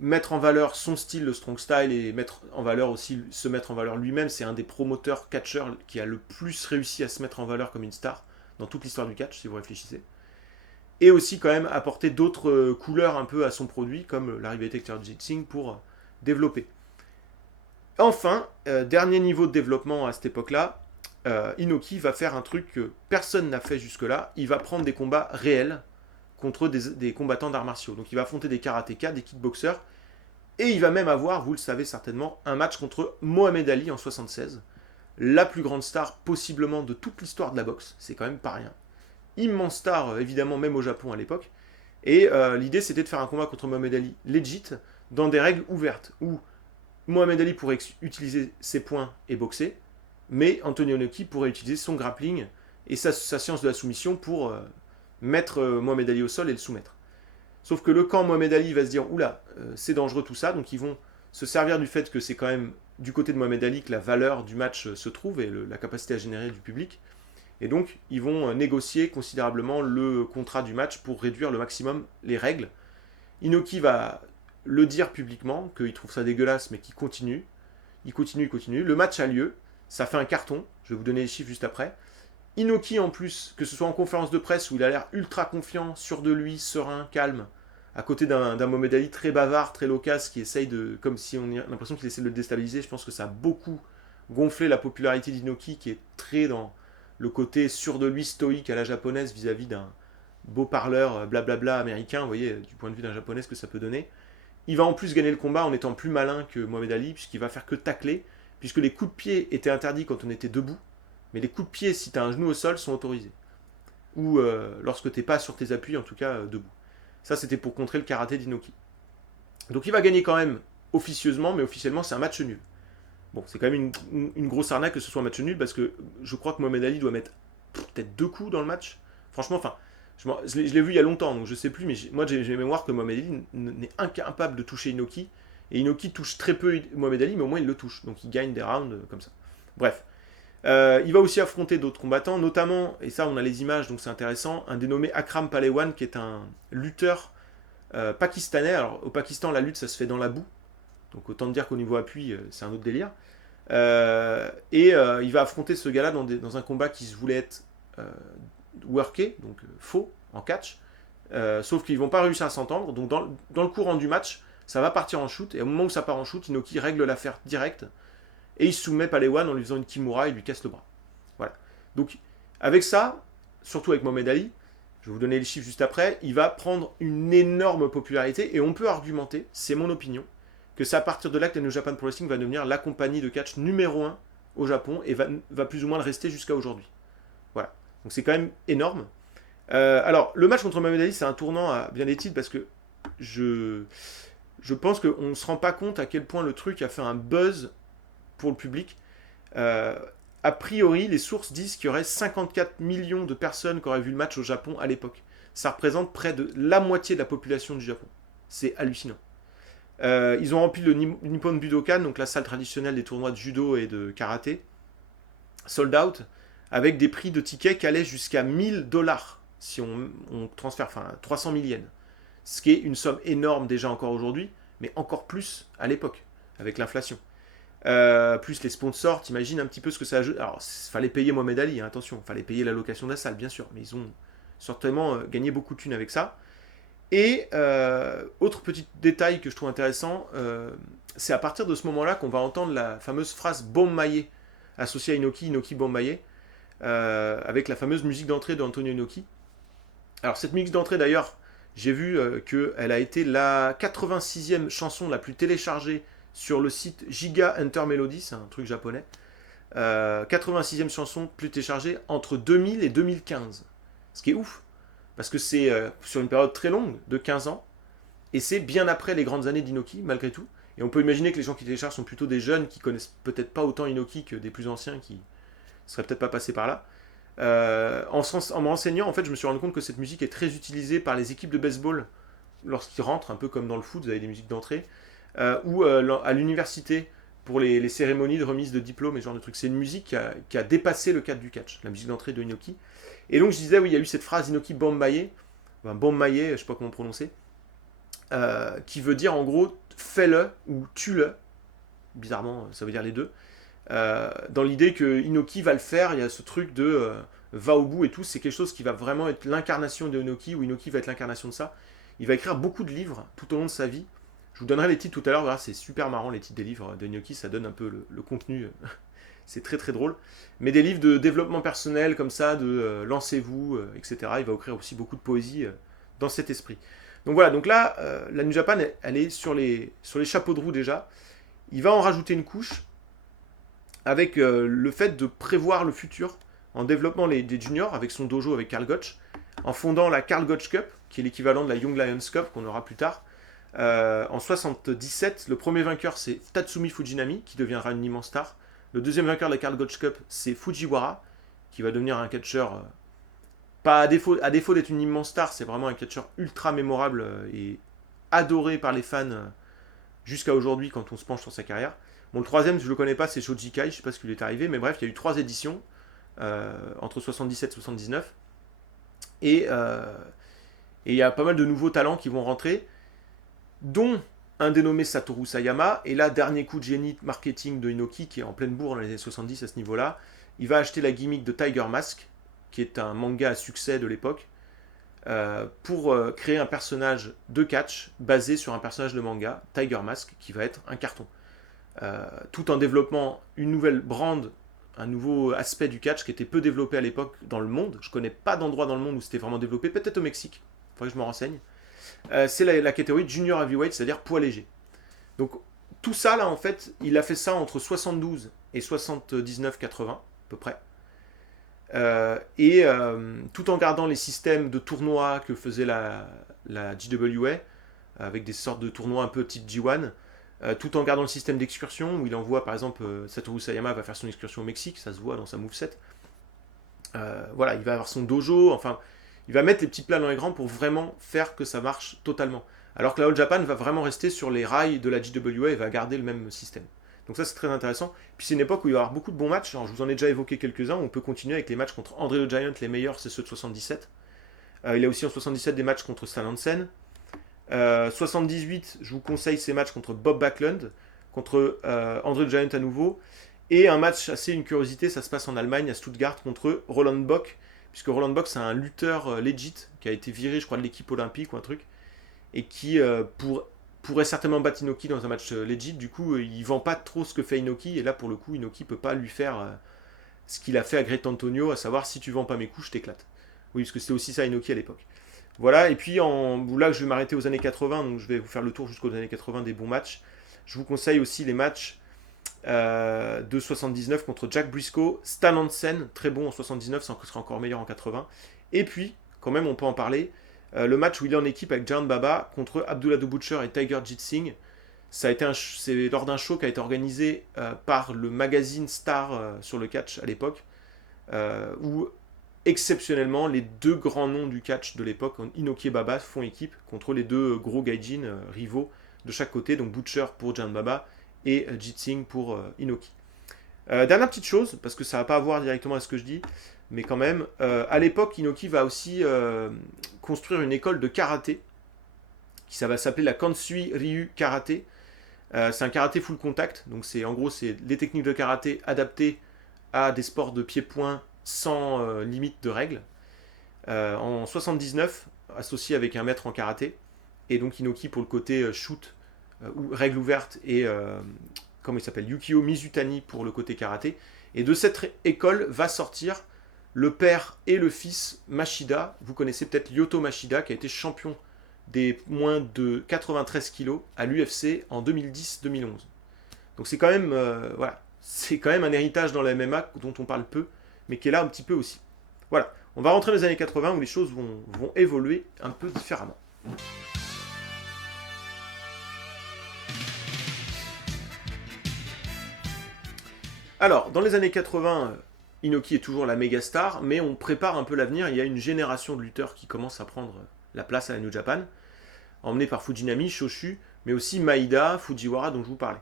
mettre en valeur son style, le strong style, et mettre en valeur aussi, se mettre en valeur lui-même. C'est un des promoteurs catcheurs qui a le plus réussi à se mettre en valeur comme une star dans toute l'histoire du catch, si vous réfléchissez. Et aussi quand même apporter d'autres couleurs un peu à son produit, comme la rivalité avec Jitsing pour développer. Enfin, dernier niveau de développement à cette époque-là, Inoki va faire un truc que personne n'a fait jusque-là. Il va prendre des combats réels contre des combattants d'arts martiaux. Donc il va affronter des karatékas, des kickboxers, et il va même avoir, vous le savez certainement, un match contre Mohamed Ali en 76, la plus grande star possiblement de toute l'histoire de la boxe. C'est quand même pas rien. Immense star, évidemment, même au Japon à l'époque. Et l'idée, c'était de faire un combat contre Mohamed Ali legit, dans des règles ouvertes, où Mohamed Ali pourrait utiliser ses poings et boxer, mais Antonio Inoki pourrait utiliser son grappling et sa science de la soumission pour mettre Mohamed Ali au sol et le soumettre. Sauf que le camp Mohamed Ali va se dire, oula, c'est dangereux tout ça, donc ils vont se servir du fait que c'est quand même du côté de Mohamed Ali que la valeur du match se trouve et la capacité à générer du public. Et donc, ils vont négocier considérablement le contrat du match pour réduire le maximum les règles. Inoki va le dire publiquement, qu'il trouve ça dégueulasse, mais qu'il continue. Il continue, il continue. Le match a lieu, ça fait un carton, je vais vous donner les chiffres juste après. Inoki en plus, que ce soit en conférence de presse où il a l'air ultra confiant, sûr de lui, serein, calme, à côté d'un Mohamed Ali très bavard, très loquace, qui essaye de, comme si on a l'impression qu'il essaie de le déstabiliser. Je pense que ça a beaucoup gonflé la popularité d'Inoki, qui est très dans le côté sûr de lui, stoïque à la japonaise vis-à-vis d'un beau parleur blablabla américain. Vous voyez, du point de vue d'un japonais, ce que ça peut donner. Il va en plus gagner le combat en étant plus malin que Mohamed Ali, puisqu'il va faire que tacler, puisque les coups de pied étaient interdits quand on était debout, mais les coups de pied, si tu as un genou au sol, sont autorisés. Ou lorsque tu n'es pas sur tes appuis, en tout cas debout. Ça, c'était pour contrer le karaté d'Inoki. Donc il va gagner quand même officieusement, mais officiellement, c'est un match nul. Bon, c'est quand même une grosse arnaque que ce soit un match nul, parce que je crois que Mohamed Ali doit mettre peut-être 2 coups dans le match. Franchement, enfin, je l'ai vu il y a longtemps, donc je sais plus, mais moi j'ai mémoire que Mohamed Ali n'est incapable de toucher Inoki, et Inoki touche très peu Mohamed Ali, mais au moins il le touche, donc il gagne des rounds comme ça. Bref. Il va aussi affronter d'autres combattants, notamment, et ça on a les images, donc c'est intéressant, un dénommé Akram Palewan, qui est un lutteur pakistanais. Alors au Pakistan, la lutte, ça se fait dans la boue, donc autant dire qu'au niveau appui, c'est un autre délire. Il va affronter ce gars-là dans un combat qui se voulait être worké, donc faux, en catch, sauf qu'ils vont pas réussir à s'entendre, donc dans le courant du match, ça va partir en shoot, et au moment où ça part en shoot, Inoki règle l'affaire direct, et il soumet Palewan en lui faisant une kimura et lui casse le bras. Voilà. Donc, avec ça, surtout avec Mohamed Ali, je vais vous donner les chiffres juste après, il va prendre une énorme popularité, et on peut argumenter, c'est mon opinion, que c'est à partir de là que la New Japan Pro Wrestling va devenir la compagnie de catch numéro 1 au Japon, et va plus ou moins le rester jusqu'à aujourd'hui. Voilà. Donc c'est quand même énorme. Alors, le match contre Mohamed Ali, c'est un tournant à bien des titres, parce que je pense qu'on ne se rend pas compte à quel point le truc a fait un buzz pour le public. A priori, les sources disent qu'il y aurait 54 millions de personnes qui auraient vu le match au Japon à l'époque. Ça représente près de la moitié de la population du Japon. C'est hallucinant. Ils ont rempli le Nippon Budokan, donc la salle traditionnelle des tournois de judo et de karaté, sold out, avec des prix de tickets qui allaient jusqu'à 1000$ si on transfère, enfin 300 000 yens. Ce qui est une somme énorme déjà encore aujourd'hui, mais encore plus à l'époque, avec l'inflation. Plus les sponsors, t'imagines un petit peu ce que ça ajoute. Alors, il fallait payer Mohamed Ali, hein, attention, il fallait payer la location de la salle, bien sûr, mais ils ont certainement gagné beaucoup de thunes avec ça. Et autre petit détail que je trouve intéressant, c'est à partir de ce moment-là qu'on va entendre la fameuse phrase Bombaye associée à Inoki, Inoki Bombaye, avec la fameuse musique d'entrée d'Antonio Inoki. Alors cette musique d'entrée d'ailleurs, j'ai vu qu'elle a été la 86e chanson la plus téléchargée sur le site Giga Enter Melody, c'est un truc japonais. 86e chanson plus téléchargée entre 2000 et 2015. Ce qui est ouf, parce que c'est sur une période très longue, de 15 ans, et c'est bien après les grandes années d'Inoki, malgré tout. Et on peut imaginer que les gens qui téléchargent sont plutôt des jeunes qui connaissent peut-être pas autant Inoki que des plus anciens qui seraient peut-être pas passés par là. En me renseignant, en fait, je me suis rendu compte que cette musique est très utilisée par les équipes de baseball lorsqu'ils rentrent, un peu comme dans le foot, vous avez des musiques d'entrée, ou à l'université pour les cérémonies de remise de diplôme et ce genre de trucs. C'est une musique qui a dépassé le cadre du catch, la musique d'entrée de Inoki. Et donc je disais, oui, il y a eu cette phrase Inoki Bombaye, enfin, Bombaye, je sais pas comment prononcer, qui veut dire en gros fais-le ou tue-le. Bizarrement, ça veut dire les deux. Dans l'idée que Inoki va le faire, il y a ce truc de va au bout et tout, c'est quelque chose qui va vraiment être l'incarnation de Inoki, ou Inoki va être l'incarnation de ça. Il va écrire beaucoup de livres tout au long de sa vie. Je vous donnerai les titres tout à l'heure, voilà, c'est super marrant les titres des livres de Inoki, ça donne un peu le contenu, c'est très très drôle. Mais des livres de développement personnel comme ça, de lancez-vous, etc. Il va écrire aussi beaucoup de poésie dans cet esprit. Donc voilà, donc là, la New Japan, elle est sur les chapeaux de roue déjà. Il va en rajouter une couche avec le fait de prévoir le futur en développant des juniors avec son dojo avec Karl Gotch, en fondant la Karl Gotch Cup, qui est l'équivalent de la Young Lions Cup qu'on aura plus tard. En 77, le premier vainqueur c'est Tatsumi Fujinami, qui deviendra une immense star. Le deuxième vainqueur de la Karl Gotch Cup c'est Fujiwara, qui va devenir un catcheur, pas à défaut d'être une immense star, c'est vraiment un catcheur ultra mémorable et adoré par les fans jusqu'à aujourd'hui quand on se penche sur sa carrière. Bon, le troisième, je ne le connais pas, c'est Shoji Kai, je ne sais pas ce qui lui est arrivé, mais bref, il y a eu 3 éditions entre 77 et 79. Et il y a pas mal de nouveaux talents qui vont rentrer, dont un dénommé Satoru Sayama. Et là, dernier coup de génie marketing de Inoki, qui est en pleine bourre dans les années 70 à ce niveau-là. Il va acheter la gimmick de Tiger Mask, qui est un manga à succès de l'époque, pour créer un personnage de catch basé sur un personnage de manga, Tiger Mask, qui va être un carton. Tout en développant une nouvelle brand, un nouveau aspect du catch qui était peu développé à l'époque dans le monde. Je connais pas d'endroit dans le monde où c'était vraiment développé, peut-être au Mexique, il faudrait que je me renseigne. C'est la catégorie Junior Heavyweight, c'est-à-dire poids léger. Donc tout ça là en fait, il a fait ça entre 72 et 79-80 à peu près. Tout en gardant les systèmes de tournois que faisait la JWA, avec des sortes de tournois un peu type G1, tout en gardant le système d'excursion, où il envoie par exemple Satoru Sayama va faire son excursion au Mexique, ça se voit dans sa moveset. Voilà, il va avoir son dojo, enfin, il va mettre les petits plats dans les grands pour vraiment faire que ça marche totalement. Alors que la All Japan va vraiment rester sur les rails de la JWA et va garder le même système. Donc ça c'est très intéressant. Puis c'est une époque où il va y avoir beaucoup de bons matchs. Alors, je vous en ai déjà évoqué quelques-uns. On peut continuer avec les matchs contre André le Giant, les meilleurs c'est ceux de 77. Il a aussi en 77 des matchs contre Stan Hansen. 78, je vous conseille ces matchs contre Bob Backlund, contre André le Giant à nouveau. Et un match assez une curiosité, ça se passe en Allemagne, à Stuttgart, contre Roland Bock. Puisque Roland Bock c'est un lutteur legit qui a été viré, je crois, de l'équipe olympique ou un truc. Et qui pourrait certainement battre Inoki dans un match legit. Du coup, il vend pas trop ce que fait Inoki. Et là, pour le coup, Inoki peut pas lui faire ce qu'il a fait à Great Antonio, à savoir si tu vends pas mes coups, je t'éclate. Oui, parce que c'était aussi ça Inoki à l'époque. Voilà, et puis là, je vais m'arrêter aux années 80, donc je vais vous faire le tour jusqu'aux années 80 des bons matchs. Je vous conseille aussi les matchs de 79 contre Jack Briscoe, Stan Hansen, très bon en 79, ça sera encore meilleur en 80. Et puis, quand même, on peut en parler, le match où il est en équipe avec Giant Baba contre Abdullah the Butcher et Tiger Jeet Singh. C'est lors d'un show qui a été organisé par le magazine Star sur le catch à l'époque, où exceptionnellement les deux grands noms du catch de l'époque, Inoki et Baba, font équipe contre les deux gros gaijin rivaux de chaque côté, donc Butcher pour Giant Baba et Jeet Singh pour Inoki. Dernière petite chose, parce que ça n'a pas à voir directement à ce que je dis, mais quand même, à l'époque, Inoki va aussi construire une école de karaté, qui ça va s'appeler la Kansui Ryu Karaté. C'est un karaté full contact, donc en gros c'est les techniques de karaté adaptées à des sports de pied-point sans limite de règles. En 79, associé avec un maître en karaté, et donc Inoki pour le côté shoot, ou règle ouverte, et comment il s'appelle, Yukio Mizutani pour le côté karaté. Et de cette école va sortir le père et le fils Machida. Vous connaissez peut-être Lyoto Machida, qui a été champion des moins de 93 kilos à l'UFC en 2010-2011. Donc c'est quand même, voilà, c'est quand même un héritage dans la MMA dont on parle peu, mais qui est là un petit peu aussi. Voilà, on va rentrer dans les années 80 où les choses vont évoluer un peu différemment. Alors, dans les années 80, Inoki est toujours la méga star, mais on prépare un peu l'avenir. Il y a une génération de lutteurs qui commence à prendre la place à la New Japan, emmenés par Fujinami, Shoshu, mais aussi Maeda, Fujiwara dont je vous parlais.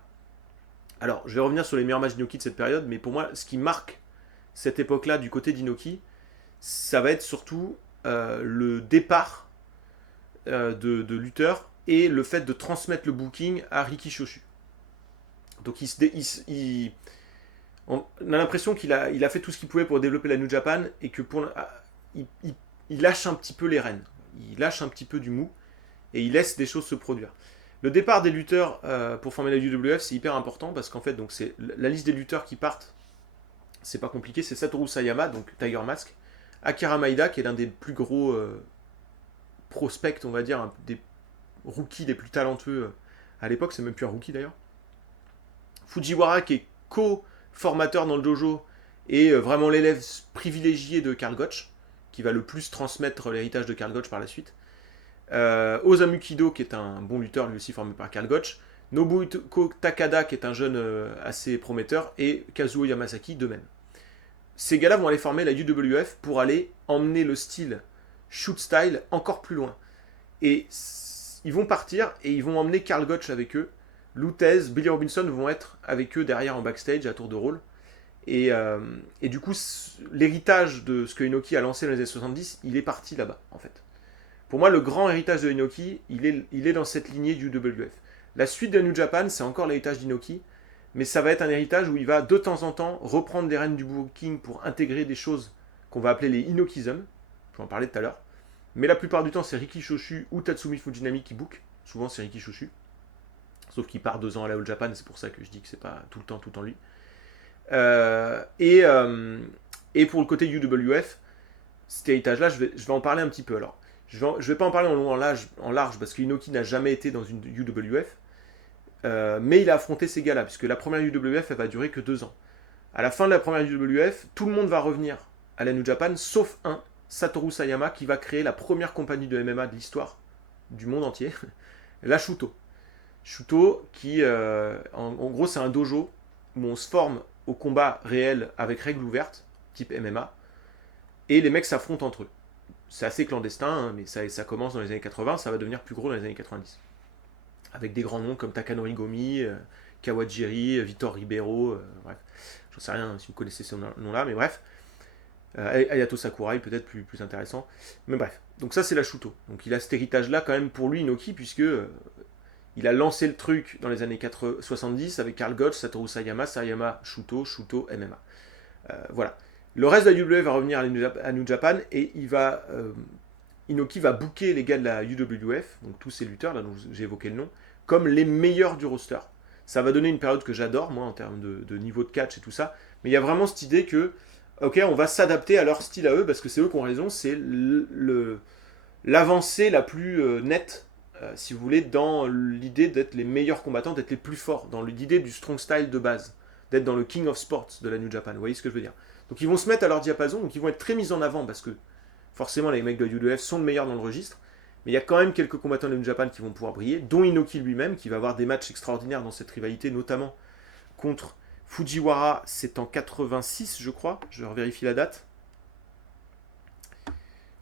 Alors, je vais revenir sur les meilleurs matchs d'Inoki de cette période, mais pour moi, ce qui marque cette époque-là du côté d'Inoki, ça va être surtout le départ de lutteurs et le fait de transmettre le booking à Riki Shoshu. Donc on a l'impression qu'il a fait tout ce qu'il pouvait pour développer la New Japan et que il lâche un petit peu les rênes. Il lâche un petit peu du mou et il laisse des choses se produire. Le départ des lutteurs pour former la UWF, c'est hyper important parce qu'en fait, donc, c'est la liste des lutteurs qui partent, c'est pas compliqué, c'est Satoru Sayama, donc Tiger Mask, Akira Maeda, qui est l'un des plus gros prospects, on va dire, des rookies les plus talentueux à l'époque, c'est même plus un rookie d'ailleurs. Fujiwara, qui est co-formateur dans le dojo et vraiment l'élève privilégié de Karl Gotch, qui va le plus transmettre l'héritage de Karl Gotch par la suite. Osamu Kido, qui est un bon lutteur, lui aussi formé par Karl Gotch. Nobuhiko Takada, qui est un jeune assez prometteur. Et Kazuo Yamasaki, de même. Ces gars-là vont aller former la UWF pour aller emmener le style shoot style encore plus loin. Et ils vont partir et ils vont emmener Karl Gotch avec eux. Lutez, Billy Robinson vont être avec eux derrière en backstage à tour de rôle. Et du coup, l'héritage de ce que Inoki a lancé dans les années 70, il est parti là-bas, en fait. Pour moi, le grand héritage de Inoki, il est dans cette lignée du UWF. La suite de New Japan, c'est encore l'héritage d'Inoki, mais ça va être un héritage où il va de temps en temps reprendre les rênes du booking pour intégrer des choses qu'on va appeler les Inokism. Je vais en parler tout à l'heure. Mais la plupart du temps, c'est Riki Shoshu ou Tatsumi Fujinami qui book. Souvent, c'est Riki Shoshu. Sauf qu'il part 2 ans à la All Japan, c'est pour ça que je dis que c'est pas tout le temps lui. Et pour le côté UWF, cet héritage-là, je vais en parler un petit peu. Alors, je vais pas en parler en long en large parce qu'Inoki n'a jamais été dans une UWF, mais il a affronté ces gars-là, puisque la première UWF, elle va durer que 2 ans. À la fin de la première UWF, tout le monde va revenir à la New Japan, sauf un, Satoru Sayama, qui va créer la première compagnie de MMA de l'histoire du monde entier, la Shuto. Shuto, qui, en gros, c'est un dojo où on se forme au combat réel avec règles ouvertes, type MMA, et les mecs s'affrontent entre eux. C'est assez clandestin, hein, mais ça commence dans les années 80, ça va devenir plus gros dans les années 90. Avec des grands noms comme Takanori Gomi, Kawajiri, Vitor Ribeiro, bref. Je ne sais rien si vous connaissez ces noms-là, mais bref. Ayato Sakurai, peut-être plus intéressant. Mais bref, donc ça c'est la Shuto. Donc il a cet héritage-là quand même pour lui, Inoki, puisque il a lancé le truc dans les années 70 avec Karl Gotch, Satoru Sayama, Shuto, MMA. Voilà. Le reste de la UWF va revenir à New Japan et Inoki va booker les gars de la UWF, donc tous ces lutteurs là dont j'ai évoqué le nom, comme les meilleurs du roster. Ça va donner une période que j'adore, moi, en termes de niveau de catch et tout ça. Mais il y a vraiment cette idée que, ok, on va s'adapter à leur style à eux, parce que c'est eux qui ont raison, c'est l'avancée la plus nette, si vous voulez, dans l'idée d'être les meilleurs combattants, d'être les plus forts, dans l'idée du strong style de base, d'être dans le King of Sports de la New Japan. Vous voyez ce que je veux dire? Donc ils vont se mettre à leur diapason, donc ils vont être très mis en avant, parce que forcément les mecs de la UWF sont le meilleur dans le registre, mais il y a quand même quelques combattants de la New Japan qui vont pouvoir briller, dont Inoki lui-même, qui va avoir des matchs extraordinaires dans cette rivalité, notamment contre Fujiwara, c'est en 86, je crois, je revérifie la date.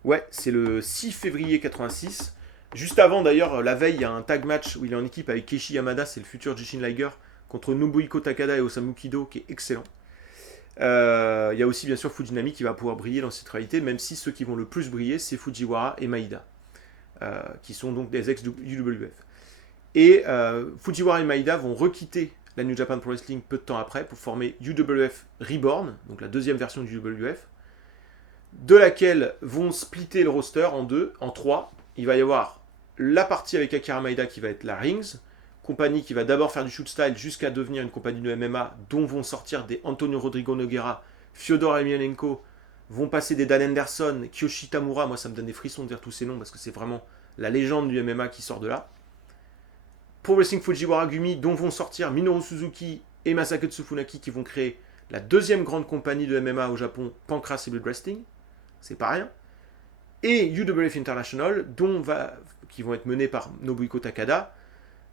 Ouais, c'est le 6 février 86. Juste avant, d'ailleurs, la veille, il y a un tag match où il est en équipe avec Keiichi Yamada, c'est le futur Jushin Liger, contre Nobuhiko Takada et Osamu Kido, qui est excellent. Il y a aussi, bien sûr, Fujinami qui va pouvoir briller dans cette rivalité, même si ceux qui vont le plus briller, c'est Fujiwara et Maeda, qui sont donc des ex-UWF. Et Fujiwara et Maeda vont requitter la New Japan Pro Wrestling peu de temps après pour former UWF Reborn, donc la deuxième version du UWF, de laquelle vont splitter le roster en 3. Il va y avoir la partie avec Akira Maeda qui va être la Rings, compagnie qui va d'abord faire du shoot style jusqu'à devenir une compagnie de MMA dont vont sortir des Antonio Rodrigo Nogueira, Fyodor Emelianenko, vont passer des Dan Henderson, Kyoshi Tamura, moi ça me donne des frissons de dire tous ces noms parce que c'est vraiment la légende du MMA qui sort de là. Pro Wrestling Fujiwara Gumi, dont vont sortir Minoru Suzuki et Masakatsu Funaki qui vont créer la deuxième grande compagnie de MMA au Japon, Pancras et Blood Wrestling, c'est pas rien. Et UWF International, qui vont être menés par Nobuhiko Takada,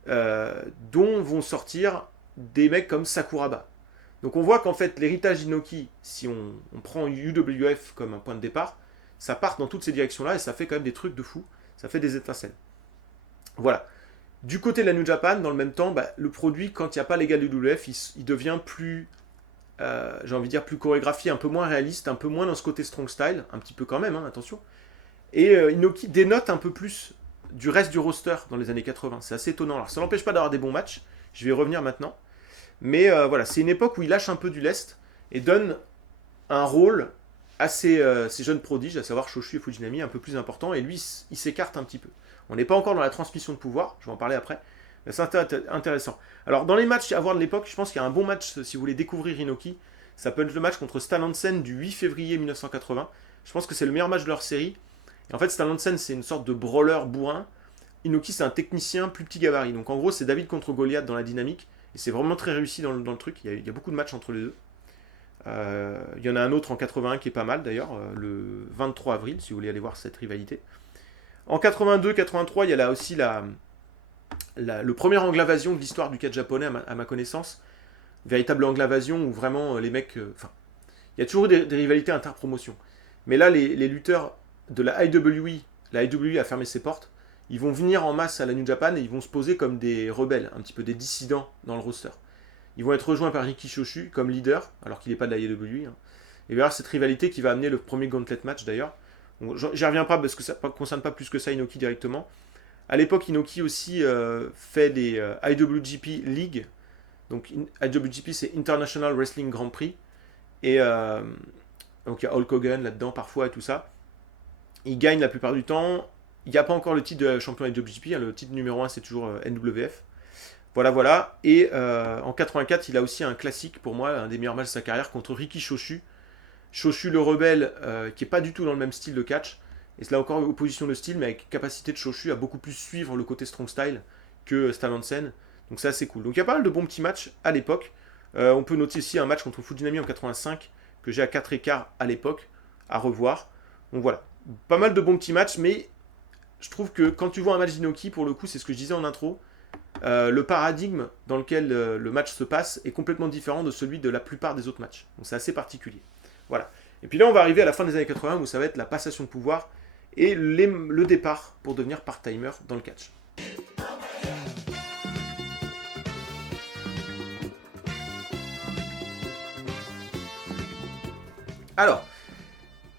dont vont sortir des mecs comme Sakuraba. Donc on voit qu'en fait l'héritage d'Inoki, si on prend UWF comme un point de départ, ça part dans toutes ces directions-là et ça fait quand même des trucs de fou, ça fait des étincelles. Voilà. Du côté de la New Japan, dans le même temps, le produit, quand il n'y a pas les gars de UWF, il devient plus, j'ai envie de dire, plus chorégraphié, un peu moins réaliste, un peu moins dans ce côté strong style, un petit peu quand même, hein, attention. Et Inoki dénote un peu plus du reste du roster dans les années 80. C'est assez étonnant. Alors ça n'empêche pas d'avoir des bons matchs, je vais y revenir maintenant. Mais voilà, c'est une époque où il lâche un peu du lest et donne un rôle à ces jeunes prodiges, à savoir Shoshu et Fujinami, un peu plus important. Et lui, il s'écarte un petit peu. On n'est pas encore dans la transmission de pouvoir, je vais en parler après. Mais c'est intéressant. Alors, dans les matchs à voir de l'époque, je pense qu'il y a un bon match, si vous voulez découvrir Inoki. Ça peut être le match contre Stan Hansen du 8 février 1980. Je pense que c'est le meilleur match de leur série. Et en fait, Stan Hansen, c'est une sorte de brawler bourrin. Inoki, c'est un technicien plus petit gabarit. Donc, en gros, c'est David contre Goliath dans la dynamique. Et c'est vraiment très réussi dans le truc. Il y a beaucoup de matchs entre les deux. Il y en a un autre en 81 qui est pas mal d'ailleurs, le 23 avril, si vous voulez aller voir cette rivalité. En 82-83, il y a là aussi le premier angle-invasion de l'histoire du catch japonais, à ma connaissance. Véritable angle-invasion où vraiment les mecs. Il y a toujours des rivalités interpromotions. Mais là, les lutteurs de la IWE, la IWE a fermé ses portes. Ils vont venir en masse à la New Japan et ils vont se poser comme des rebelles, un petit peu des dissidents dans le roster. Ils vont être rejoints par Riki Choshu comme leader, alors qu'il n'est pas de la IWE. Hein. Et il va y avoir cette rivalité qui va amener le premier gauntlet match d'ailleurs. J'y reviens pas parce que ça ne concerne pas plus que ça Inoki directement. À l'époque, Inoki aussi fait des IWGP League. Donc IWGP, c'est International Wrestling Grand Prix. Et donc il y a Hulk Hogan là-dedans parfois et tout ça. Il gagne la plupart du temps. Il n'y a pas encore le titre de champion IWGP. Hein, le titre numéro 1, c'est toujours NWF. Voilà. Et en 84, il a aussi un classique pour moi, un des meilleurs matchs de sa carrière contre Riki Choshu. Choshu le rebelle, qui est pas du tout dans le même style de catch. Et c'est là encore opposition de style, mais avec capacité de Choshu à beaucoup plus suivre le côté strong style que Stan Hansen. Donc c'est assez cool. Donc il y a pas mal de bons petits matchs à l'époque. On peut noter aussi un match contre Fujinami en 85, que j'ai à 4 écarts à l'époque, à revoir. Donc voilà. Pas mal de bons petits matchs, mais je trouve que quand tu vois un match d'Inoki, pour le coup, c'est ce que je disais en intro, le paradigme dans lequel le match se passe est complètement différent de celui de la plupart des autres matchs. Donc c'est assez particulier. Voilà. Et puis là, on va arriver à la fin des années 80 où ça va être la passation de pouvoir et le départ pour devenir part-timer dans le catch. Alors,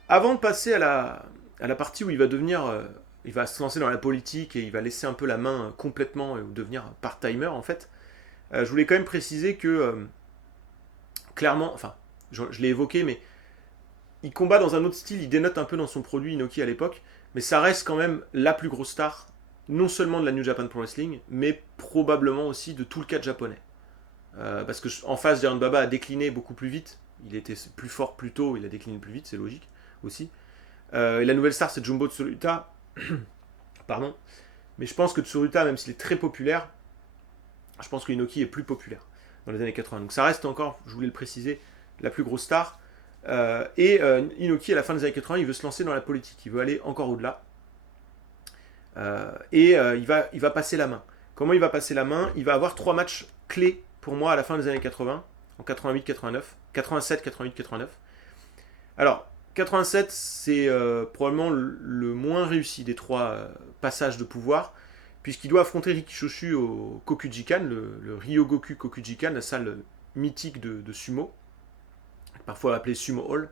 avant de passer à la partie où il va devenir... il va se lancer dans la politique et il va laisser un peu la main complètement ou devenir part-timer en fait. Je voulais quand même préciser que clairement, enfin, je l'ai évoqué, mais il combat dans un autre style, il dénote un peu dans son produit Inoki à l'époque, mais ça reste quand même la plus grosse star, non seulement de la New Japan Pro Wrestling, mais probablement aussi de tout le catch japonais. Parce que en face, Giant Baba a décliné beaucoup plus vite, il était plus fort plus tôt, il a décliné plus vite, c'est logique aussi. Et la nouvelle star, c'est Jumbo Tsuruta. Pardon. Mais je pense que Tsuruta, même s'il est très populaire, je pense que Inoki est plus populaire dans les années 80. Donc ça reste encore, je voulais le préciser, la plus grosse star. Inoki, à la fin des années 80, il veut se lancer dans la politique. Il veut aller encore au-delà. Il va passer la main. Comment il va passer la main? Il va avoir 3 matchs clés pour moi à la fin des années 80, en 88, 89, 87, 88, 89. Alors, 87, c'est probablement le moins réussi des 3 passages de pouvoir, puisqu'il doit affronter Riki Choshu au Kokujikan, le Ryogoku Kokujikan, la salle mythique de sumo, parfois appelée Sumo Hall,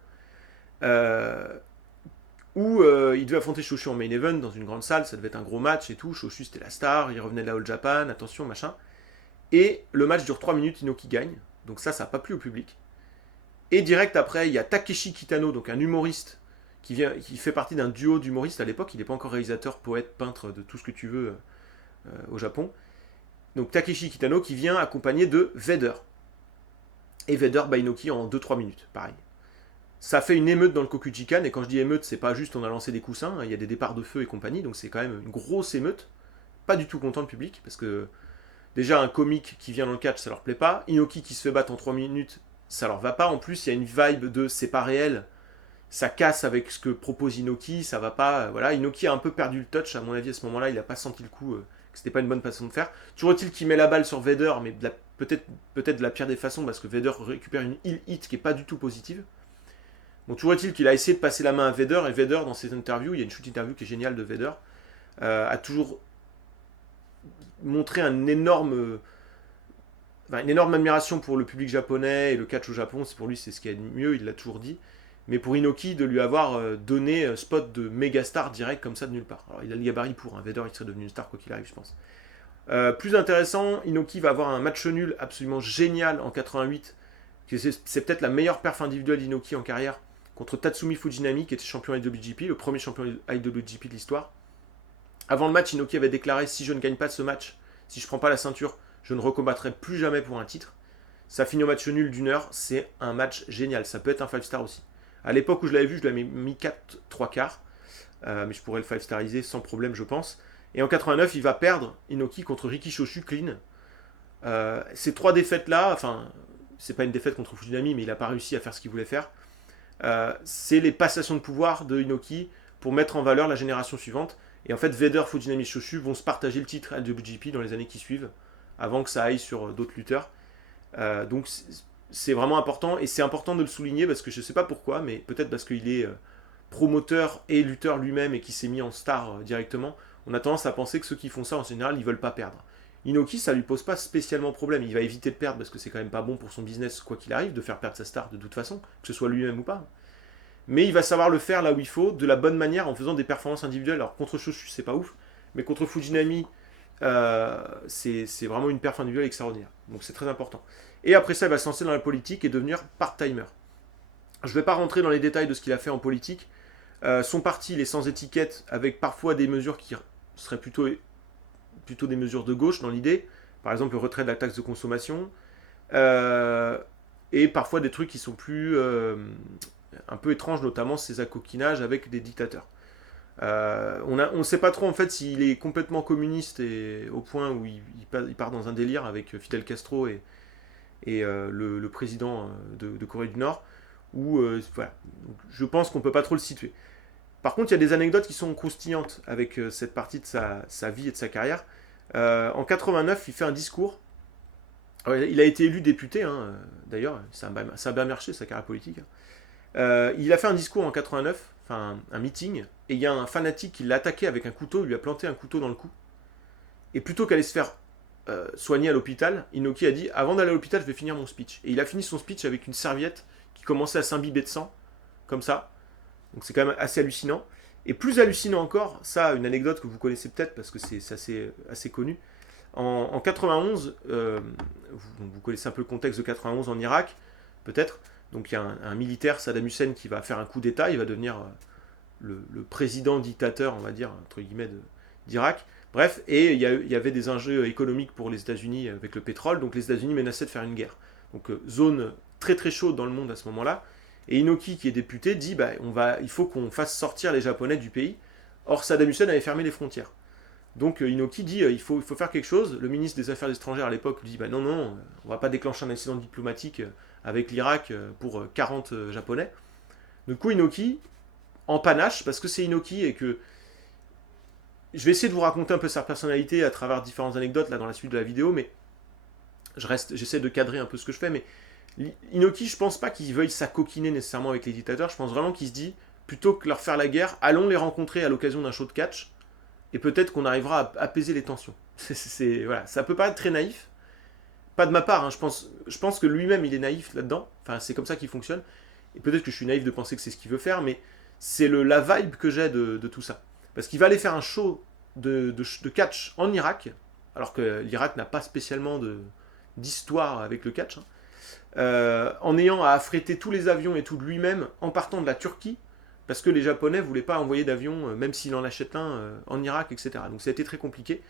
où il devait affronter Choshu en main event dans une grande salle, ça devait être un gros match et tout, Choshu c'était la star, il revenait de la All Japan, attention, machin. Et le match dure 3 minutes, Inoki gagne, donc ça n'a pas plu au public. Et direct après, il y a Takeshi Kitano, donc un humoriste qui fait partie d'un duo d'humoristes à l'époque. Il n'est pas encore réalisateur, poète, peintre, de tout ce que tu veux au Japon. Donc Takeshi Kitano qui vient accompagné de Vader. Et Vader Inoki en 2-3 minutes, pareil. Ça fait une émeute dans le Kokuchikan, et quand je dis émeute, c'est pas juste on a lancé des coussins, il y a des départs de feu et compagnie, donc c'est quand même une grosse émeute. Pas du tout content le public, parce que déjà un comique qui vient dans le catch, ça leur plaît pas. Inoki qui se fait battre en 3 minutes, ça leur va pas. En plus, il y a une vibe de c'est pas réel, ça casse avec ce que propose Inoki, ça va pas. Voilà, Inoki a un peu perdu le touch, à mon avis, à ce moment-là, il a pas senti le coup, que c'était pas une bonne façon de faire. Toujours est-il qu'il met la balle sur Vader, mais peut-être de la pire des façons, parce que Vader récupère une heal hit qui est pas du tout positive. Donc toujours est-il qu'il a essayé de passer la main à Vader, et Vader, dans ses interviews, il y a une shoot interview qui est géniale de Vader, a toujours montré une énorme admiration pour le public japonais et le catch au Japon. C'est pour lui, c'est ce qu'il y a de mieux, il l'a toujours dit. Mais pour Inoki, de lui avoir donné spot de méga star direct comme ça de nulle part. Alors il a le gabarit pour, Vader il serait devenu une star quoi qu'il arrive, je pense. Plus intéressant, Inoki va avoir un match nul absolument génial en 88. C'est peut-être la meilleure perf individuelle d'Inoki en carrière contre Tatsumi Fujinami, qui était champion IWGP, le premier champion IWGP de l'histoire. Avant le match, Inoki avait déclaré: si je ne gagne pas ce match, si je ne prends pas la ceinture, je ne recombattrai plus jamais pour un titre. Ça finit au match nul d'1 heure, c'est un match génial, ça peut être un 5-star aussi. À l'époque où je l'avais vu, je l'avais mis 4 3 quarts, mais je pourrais le 5-stariser sans problème, je pense. Et en 89, il va perdre Inoki contre Riki Choshu clean. Ces 3 défaites-là, enfin, c'est pas une défaite contre Fujinami, mais il n'a pas réussi à faire ce qu'il voulait faire. C'est les passations de pouvoir de Inoki pour mettre en valeur la génération suivante. Et en fait, Vader, Fujinami et Choshu vont se partager le titre IWGP dans les années qui suivent, avant que ça aille sur d'autres lutteurs. Donc c'est vraiment important, et c'est important de le souligner parce que je ne sais pas pourquoi, mais peut-être parce qu'il est promoteur et lutteur lui-même et qu'il s'est mis en star directement. On a tendance à penser que ceux qui font ça, en général, ils veulent pas perdre. Inoki, ça lui pose pas spécialement problème. Il va éviter de perdre parce que c'est quand même pas bon pour son business, quoi qu'il arrive, de faire perdre sa star de toute façon, que ce soit lui-même ou pas. Mais il va savoir le faire là où il faut, de la bonne manière, en faisant des performances individuelles. Alors contre Choshu, c'est pas ouf, mais contre Fujinami, c'est vraiment une perf individuelle extraordinaire. Donc c'est très important. Et après ça, il va se lancer dans la politique et devenir part-timer. Je ne vais pas rentrer dans les détails de ce qu'il a fait en politique. Son parti, il est sans étiquette, avec parfois des mesures qui seraient plutôt des mesures de gauche dans l'idée. Par exemple, le retrait de la taxe de consommation. Et parfois des trucs qui sont plus un peu étranges, notamment ses acoquinages avec des dictateurs. On ne sait pas trop en fait s'il est complètement communiste et au point où il part dans un délire avec Fidel Castro et le président de Corée du Nord, où voilà. Donc, je pense qu'on ne peut pas trop le situer. Par contre, il y a des anecdotes qui sont croustillantes avec cette partie de sa vie et de sa carrière. En 89, il fait un discours. Il a été élu député, hein, d'ailleurs, ça a bien marché sa carrière politique. Il a fait un discours en 89, enfin un meeting, et il y a un fanatique qui l'a attaqué avec un couteau, il lui a planté un couteau dans le cou. Et plutôt qu'aller se faire soigner à l'hôpital, Inoki a dit: avant d'aller à l'hôpital, je vais finir mon speech. Et il a fini son speech avec une serviette qui commençait à s'imbiber de sang, comme ça. Donc c'est quand même assez hallucinant. Et plus hallucinant encore, ça, une anecdote que vous connaissez peut-être parce que c'est assez connu. En 91, vous connaissez un peu le contexte de 91 en Irak, peut-être. Donc il y a un militaire, Saddam Hussein, qui va faire un coup d'État, il va devenir le président dictateur, on va dire, entre guillemets, d'Irak. Bref, et il y avait des enjeux économiques pour les États-Unis avec le pétrole, donc les États-Unis menaçaient de faire une guerre. Donc zone très très chaude dans le monde à ce moment-là. Et Inoki, qui est député, dit il faut qu'on fasse sortir les Japonais du pays. Or, Saddam Hussein avait fermé les frontières. Donc Inoki dit il faut faire quelque chose. Le ministre des Affaires étrangères à l'époque lui dit non, on va pas déclencher un incident diplomatique avec l'Irak pour 40 Japonais. Du coup, Inoki, en panache, parce que c'est Inoki et que je vais essayer de vous raconter un peu sa personnalité à travers différentes anecdotes là dans la suite de la vidéo, mais j'essaie de cadrer un peu ce que je fais, mais Inoki, je pense pas qu'il veuille s'acoquiner nécessairement avec les dictateurs, je pense vraiment qu'il se dit, plutôt que leur faire la guerre, allons les rencontrer à l'occasion d'un show de catch, et peut-être qu'on arrivera à apaiser les tensions. Voilà. Ça peut paraître très naïf, pas de ma part, hein. Je pense que lui-même il est naïf là-dedans, enfin c'est comme ça qu'il fonctionne, et peut-être que je suis naïf de penser que c'est ce qu'il veut faire, mais c'est la vibe que j'ai de tout ça. Parce qu'il va aller faire un show de catch en Irak, alors que l'Irak n'a pas spécialement d'histoire avec le catch, hein, en ayant à affréter tous les avions et tout de lui-même, en partant de la Turquie, parce que les Japonais ne voulaient pas envoyer d'avion, même s'il en achète un, en Irak, etc. Donc ça a été très compliqué,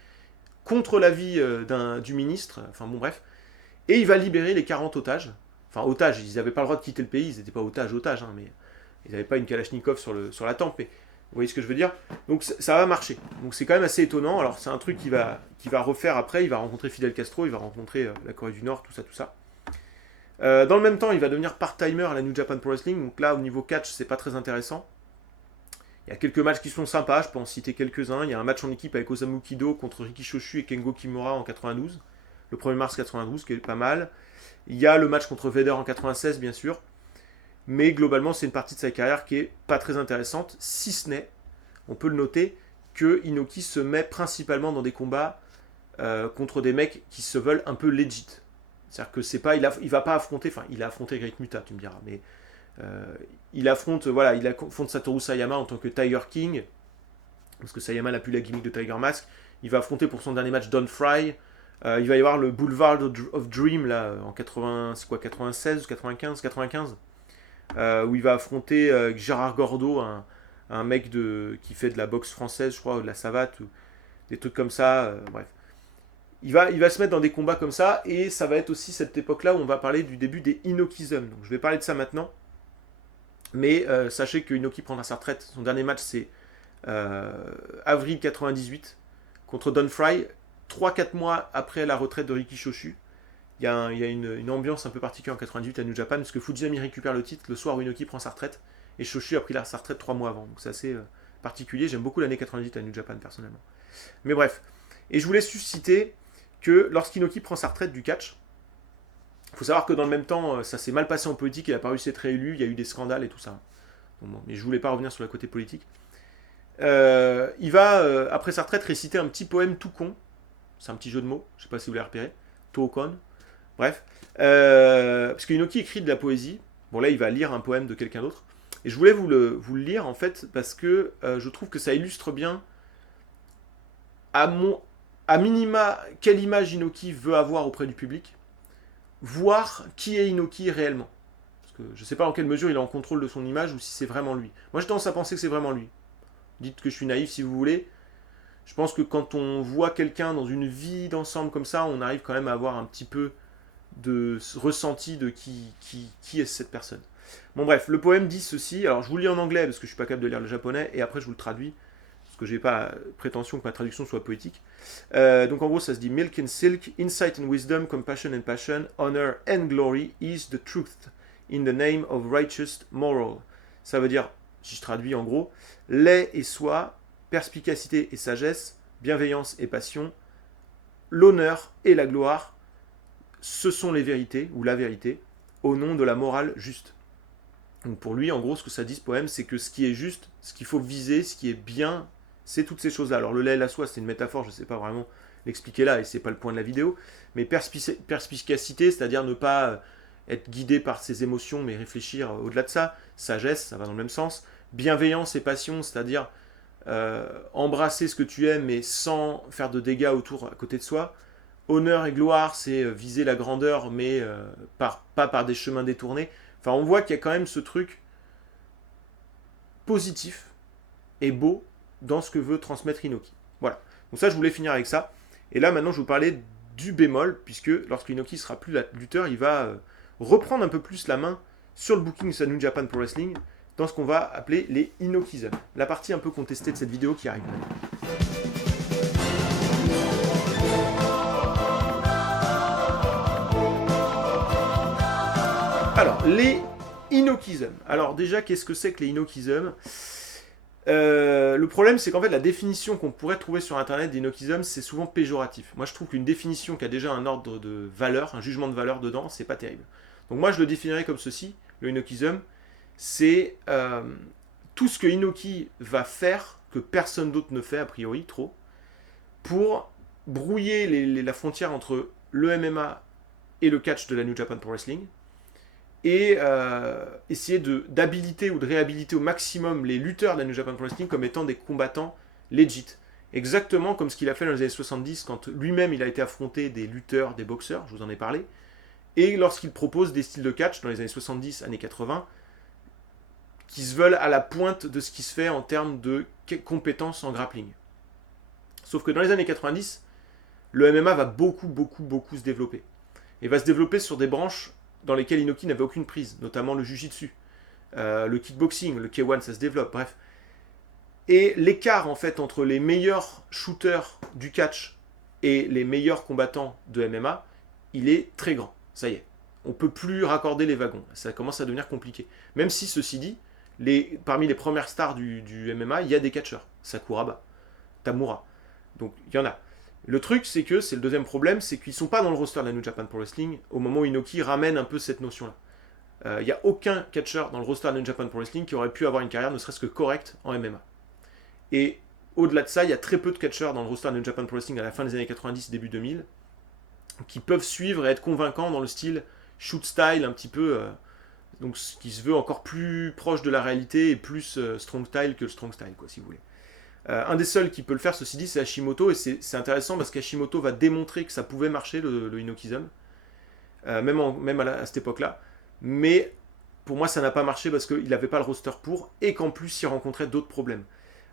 contre l'avis du ministre, enfin bon bref, et il va libérer les 40 otages, Enfin, otages, ils n'avaient pas le droit de quitter le pays, ils n'étaient pas otages, hein, mais ils n'avaient pas une Kalachnikov sur la tempe. Mais vous voyez ce que je veux dire? Donc ça va marcher. Donc c'est quand même assez étonnant. Alors c'est un truc qu'il va refaire après. Il va rencontrer Fidel Castro, il va rencontrer la Corée du Nord, tout ça, tout ça. Dans le même temps, il va devenir part-timer à la New Japan Pro Wrestling. Donc là, au niveau catch, c'est pas très intéressant. Il y a quelques matchs qui sont sympas, je peux en citer quelques-uns. Il y a un match en équipe avec Osamu Kido contre Riki Choshu et Kengo Kimura en 92. Le 1er mars 92, qui est pas mal. Il y a le match contre Vader en 96, bien sûr. Mais globalement, c'est une partie de sa carrière qui est pas très intéressante, si ce n'est, on peut le noter, que Inoki se met principalement dans des combats contre des mecs qui se veulent un peu legit. C'est-à-dire que c'est pas, il va pas affronter, enfin, il a affronté Great Muta, tu me diras, mais il affronte Satoru Sayama en tant que Tiger King, parce que Sayama n'a plus la gimmick de Tiger Mask. Il va affronter pour son dernier match Don Fry. Il va y avoir le Boulevard of Dream là en 96 ou 95, où il va affronter Gérard Gordo, un mec qui fait de la boxe française, je crois, ou de la savate, ou des trucs comme ça. Bref. Il va se mettre dans des combats comme ça, et ça va être aussi cette époque-là où on va parler du début des Inokism. Donc je vais parler de ça maintenant. Mais sachez que Inoki prendra sa retraite. Son dernier match, c'est avril 98 contre Don Fry, 3-4 mois après la retraite de Riki Choshu. Il y a une ambiance un peu particulière en 98 à New Japan, parce que Fujinami récupère le titre le soir où Inoki prend sa retraite, et Choshu a pris sa retraite 3 mois avant. Donc c'est assez particulier. J'aime beaucoup l'année 98 à New Japan, personnellement. Mais bref. Et je voulais susciter que lorsqu'Inoki prend sa retraite du catch, il faut savoir que dans le même temps, ça s'est mal passé en politique, il n'a pas réussi à être réélu, il y a eu des scandales et tout ça. Donc bon, mais je voulais pas revenir sur le côté politique. Il va, après sa retraite, réciter un petit poème tout con. C'est un petit jeu de mots, je sais pas si vous l'avez repéré. Tookon. Bref. Parce que Inoki écrit de la poésie. Bon, là, il va lire un poème de quelqu'un d'autre. Et je voulais vous le lire, en fait, parce que je trouve que ça illustre bien, à minima, quelle image Inoki veut avoir auprès du public, voir qui est Inoki réellement. Parce que je ne sais pas en quelle mesure il est en contrôle de son image ou si c'est vraiment lui. Moi, j'ai tendance à penser que c'est vraiment lui. Dites que je suis naïf si vous voulez. Je pense que quand on voit quelqu'un dans une vie d'ensemble comme ça, on arrive quand même à avoir un petit peu de ressenti de qui est cette personne. Bon bref, le poème dit ceci. Alors je vous le lis en anglais parce que je suis pas capable de lire le japonais, et après je vous le traduis parce que j'ai pas prétention que ma traduction soit poétique. Donc en gros ça se dit: Milk and silk, insight and wisdom, compassion and passion, honor and glory is the truth in the name of righteous moral. Ça veut dire, si je traduis en gros, lait et soie, perspicacité et sagesse, bienveillance et passion, l'honneur et la gloire, ce sont les vérités, ou la vérité, au nom de la morale juste. Donc pour lui, en gros, ce que ça dit ce poème, c'est que ce qui est juste, ce qu'il faut viser, ce qui est bien, c'est toutes ces choses-là. Alors le lait et la soie, c'est une métaphore, je ne sais pas vraiment l'expliquer là, et c'est pas le point de la vidéo, mais perspicacité, c'est-à-dire ne pas être guidé par ses émotions, mais réfléchir au-delà de ça. Sagesse, ça va dans le même sens. Bienveillance et passion, c'est-à-dire embrasser ce que tu aimes, mais sans faire de dégâts autour, à côté de soi. Honneur et gloire, c'est viser la grandeur, mais pas par des chemins détournés. Enfin, on voit qu'il y a quand même ce truc positif et beau dans ce que veut transmettre Inoki. Voilà. Donc ça, je voulais finir avec ça. Et là, maintenant, je vais vous parler du bémol, puisque lorsque Inoki sera plus lutteur, il va reprendre un peu plus la main sur le booking de sa New Japan Pro Wrestling, dans ce qu'on va appeler les Inokism. La partie un peu contestée de cette vidéo qui arrive. Alors, les Inokism. Alors déjà, qu'est-ce que c'est que les Inokism ? Le problème, c'est qu'en fait, la définition qu'on pourrait trouver sur Internet d'Inokism, c'est souvent péjoratif. Moi, je trouve qu'une définition qui a déjà un ordre de valeur, un jugement de valeur dedans, c'est pas terrible. Donc moi, je le définirais comme ceci. Le Inokism, c'est tout ce que Inoki va faire, que personne d'autre ne fait, a priori, trop, pour brouiller la frontière entre le MMA et le catch de la New Japan Pro Wrestling, et essayer d'habiliter ou de réhabiliter au maximum les lutteurs de la New Japan Pro Wrestling comme étant des combattants legit. Exactement comme ce qu'il a fait dans les années 70, quand lui-même il a été affronté des lutteurs, des boxeurs, je vous en ai parlé, et lorsqu'il propose des styles de catch dans les années 70, années 80, qui se veulent à la pointe de ce qui se fait en termes de compétences en grappling. Sauf que dans les années 90, le MMA va beaucoup se développer. Et va se développer sur des branches dans lesquels Inoki n'avait aucune prise, notamment le Jiu-Jitsu, le kickboxing, le K1, ça se développe, bref. Et l'écart en fait entre les meilleurs shooters du catch et les meilleurs combattants de MMA, il est très grand. Ça y est, on peut plus raccorder les wagons. Ça commence à devenir compliqué. Même si ceci dit, parmi les premières stars du MMA, il y a des catcheurs. Sakuraba, Tamura. Donc il y en a. Le truc, c'est que, c'est le deuxième problème, c'est qu'ils ne sont pas dans le roster de la New Japan Pro Wrestling au moment où Inoki ramène un peu cette notion-là. Il n'y a aucun catcheur dans le roster de la New Japan Pro Wrestling qui aurait pu avoir une carrière ne serait-ce que correcte en MMA. Et au-delà de ça, il y a très peu de catcheurs dans le roster de New Japan Pro Wrestling à la fin des années 90, début 2000, qui peuvent suivre et être convaincants dans le style shoot style un petit peu, donc qui se veut encore plus proche de la réalité et plus strong style que le strong style, quoi, si vous voulez. Un des seuls qui peut le faire, ceci dit, c'est Hashimoto, et c'est intéressant parce qu'Hashimoto va démontrer que ça pouvait marcher, le Inokism, même à cette époque-là, mais pour moi ça n'a pas marché parce qu'il n'avait pas le roster pour, et qu'en plus il rencontrait d'autres problèmes.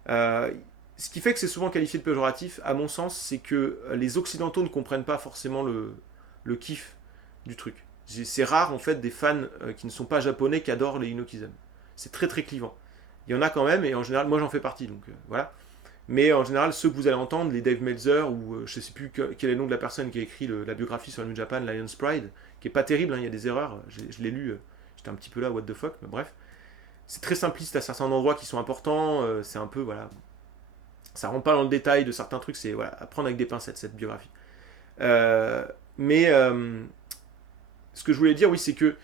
Ce qui fait que c'est souvent qualifié de péjoratif, à mon sens, c'est que les Occidentaux ne comprennent pas forcément le kiff du truc. C'est rare, en fait, des fans qui ne sont pas japonais qui adorent les Inokism. C'est très très clivant. Il y en a quand même, et en général, moi j'en fais partie, donc voilà. Mais en général, ceux que vous allez entendre, les Dave Meltzer, ou je ne sais plus quel est le nom de la personne qui a écrit la biographie sur la New Japan, Lion's Pride, qui est pas terrible, hein, il y a des erreurs, je l'ai lu, j'étais un petit peu là, what the fuck, mais bref. C'est très simpliste à certains endroits qui sont importants, c'est un peu, voilà, ça rentre pas dans le détail de certains trucs, c'est voilà, à prendre avec des pincettes, cette biographie. Mais ce que je voulais dire, oui, c'est que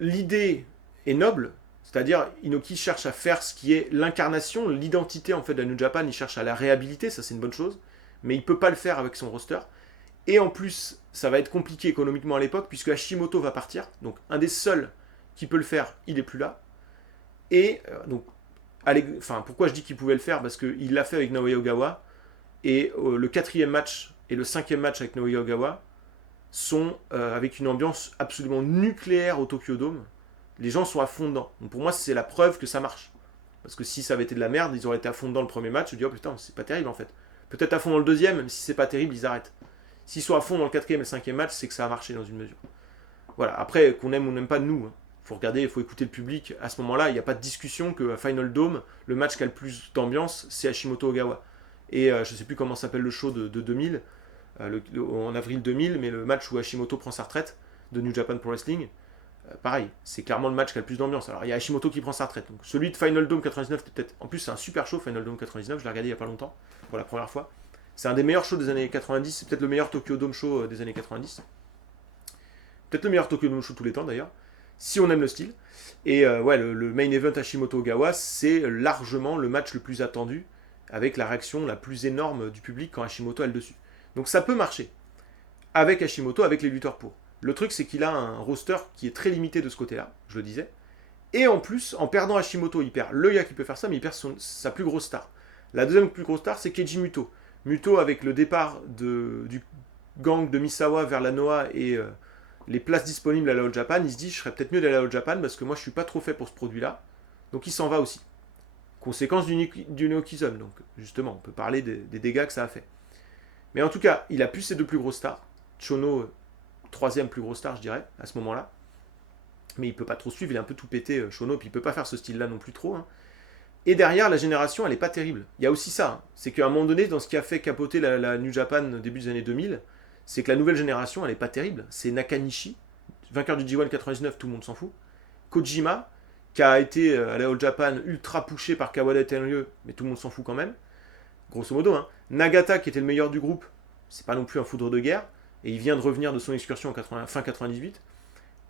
l'idée est noble, c'est-à-dire Inoki cherche à faire ce qui est l'incarnation, l'identité en fait de la New Japan, il cherche à la réhabiliter, ça c'est une bonne chose, mais il peut pas le faire avec son roster. Et en plus, ça va être compliqué économiquement à l'époque, puisque Hashimoto va partir, donc un des seuls qui peut le faire, il est plus là. Et donc, pourquoi je dis qu'il pouvait le faire? Parce qu'il l'a fait avec Naoya Ogawa, et le 4e match et le 5e match avec Naoya Ogawa sont avec une ambiance absolument nucléaire au Tokyo Dome. Les gens sont à fond dedans. Donc pour moi, c'est la preuve que ça marche. Parce que si ça avait été de la merde, ils auraient été à fond dedans le premier match, je dis oh putain, c'est pas terrible en fait. Peut-être à fond dans le deuxième, même si c'est pas terrible, ils arrêtent. S'ils sont à fond dans le 4e et le 5e match, c'est que ça a marché dans une mesure. Voilà, après, qu'on aime ou n'aime pas nous, faut regarder, il faut écouter le public. À ce moment-là, il n'y a pas de discussion que à Final Dome, le match qui a le plus d'ambiance, c'est Hashimoto Ogawa. Et je sais plus comment s'appelle le show de 2000, en avril 2000, mais le match où Hashimoto prend sa retraite de New Japan Pro Wrestling, pareil, c'est clairement le match qui a le plus d'ambiance. Alors il y a Hashimoto qui prend sa retraite. Donc celui de Final Dome 99, peut-être. En plus, c'est un super show, Final Dome 99, je l'ai regardé il n'y a pas longtemps, pour la première fois. C'est un des meilleurs shows des années 90, c'est peut-être le meilleur Tokyo Dome show des années 90. Peut-être le meilleur Tokyo Dome show de tous les temps d'ailleurs, si on aime le style. Et ouais, le main event Hashimoto Ogawa, c'est largement le match le plus attendu, avec la réaction la plus énorme du public quand Hashimoto a le dessus. Donc ça peut marcher, avec Hashimoto, avec les lutteurs pour. Le truc, c'est qu'il a un roster qui est très limité de ce côté-là, je le disais. Et en plus, en perdant Hashimoto, il perd le gars qui peut faire ça, mais il perd sa plus grosse star. La deuxième plus grosse star, c'est Keiji Muto. Muto, avec le départ du gang de Misawa vers la Noah et les places disponibles à la All Japan, il se dit, je serais peut-être mieux d'aller à la All Japan parce que moi, je suis pas trop fait pour ce produit-là. Donc il s'en va aussi. Conséquence du Neokism, donc justement, on peut parler des dégâts que ça a fait. Mais en tout cas, il a plus ses deux plus grosses stars. Chono, troisième plus grosse star, je dirais, à ce moment-là. Mais il peut pas trop suivre, il est un peu tout pété, Chono, puis il peut pas faire ce style-là non plus trop. Hein. Et derrière, la génération, elle est pas terrible. Il y a aussi ça, hein. C'est qu'à un moment donné, dans ce qui a fait capoter la New Japan début des années 2000, c'est que la nouvelle génération, elle est pas terrible. C'est Nakanishi, vainqueur du G1 99, tout le monde s'en fout. Kojima, qui a été à la All Japan ultra poussé par Kawada et Tenryu, mais tout le monde s'en fout quand même. Grosso modo, hein. Nagata, qui était le meilleur du groupe, c'est pas non plus un foudre de guerre, et il vient de revenir de son excursion en fin 98.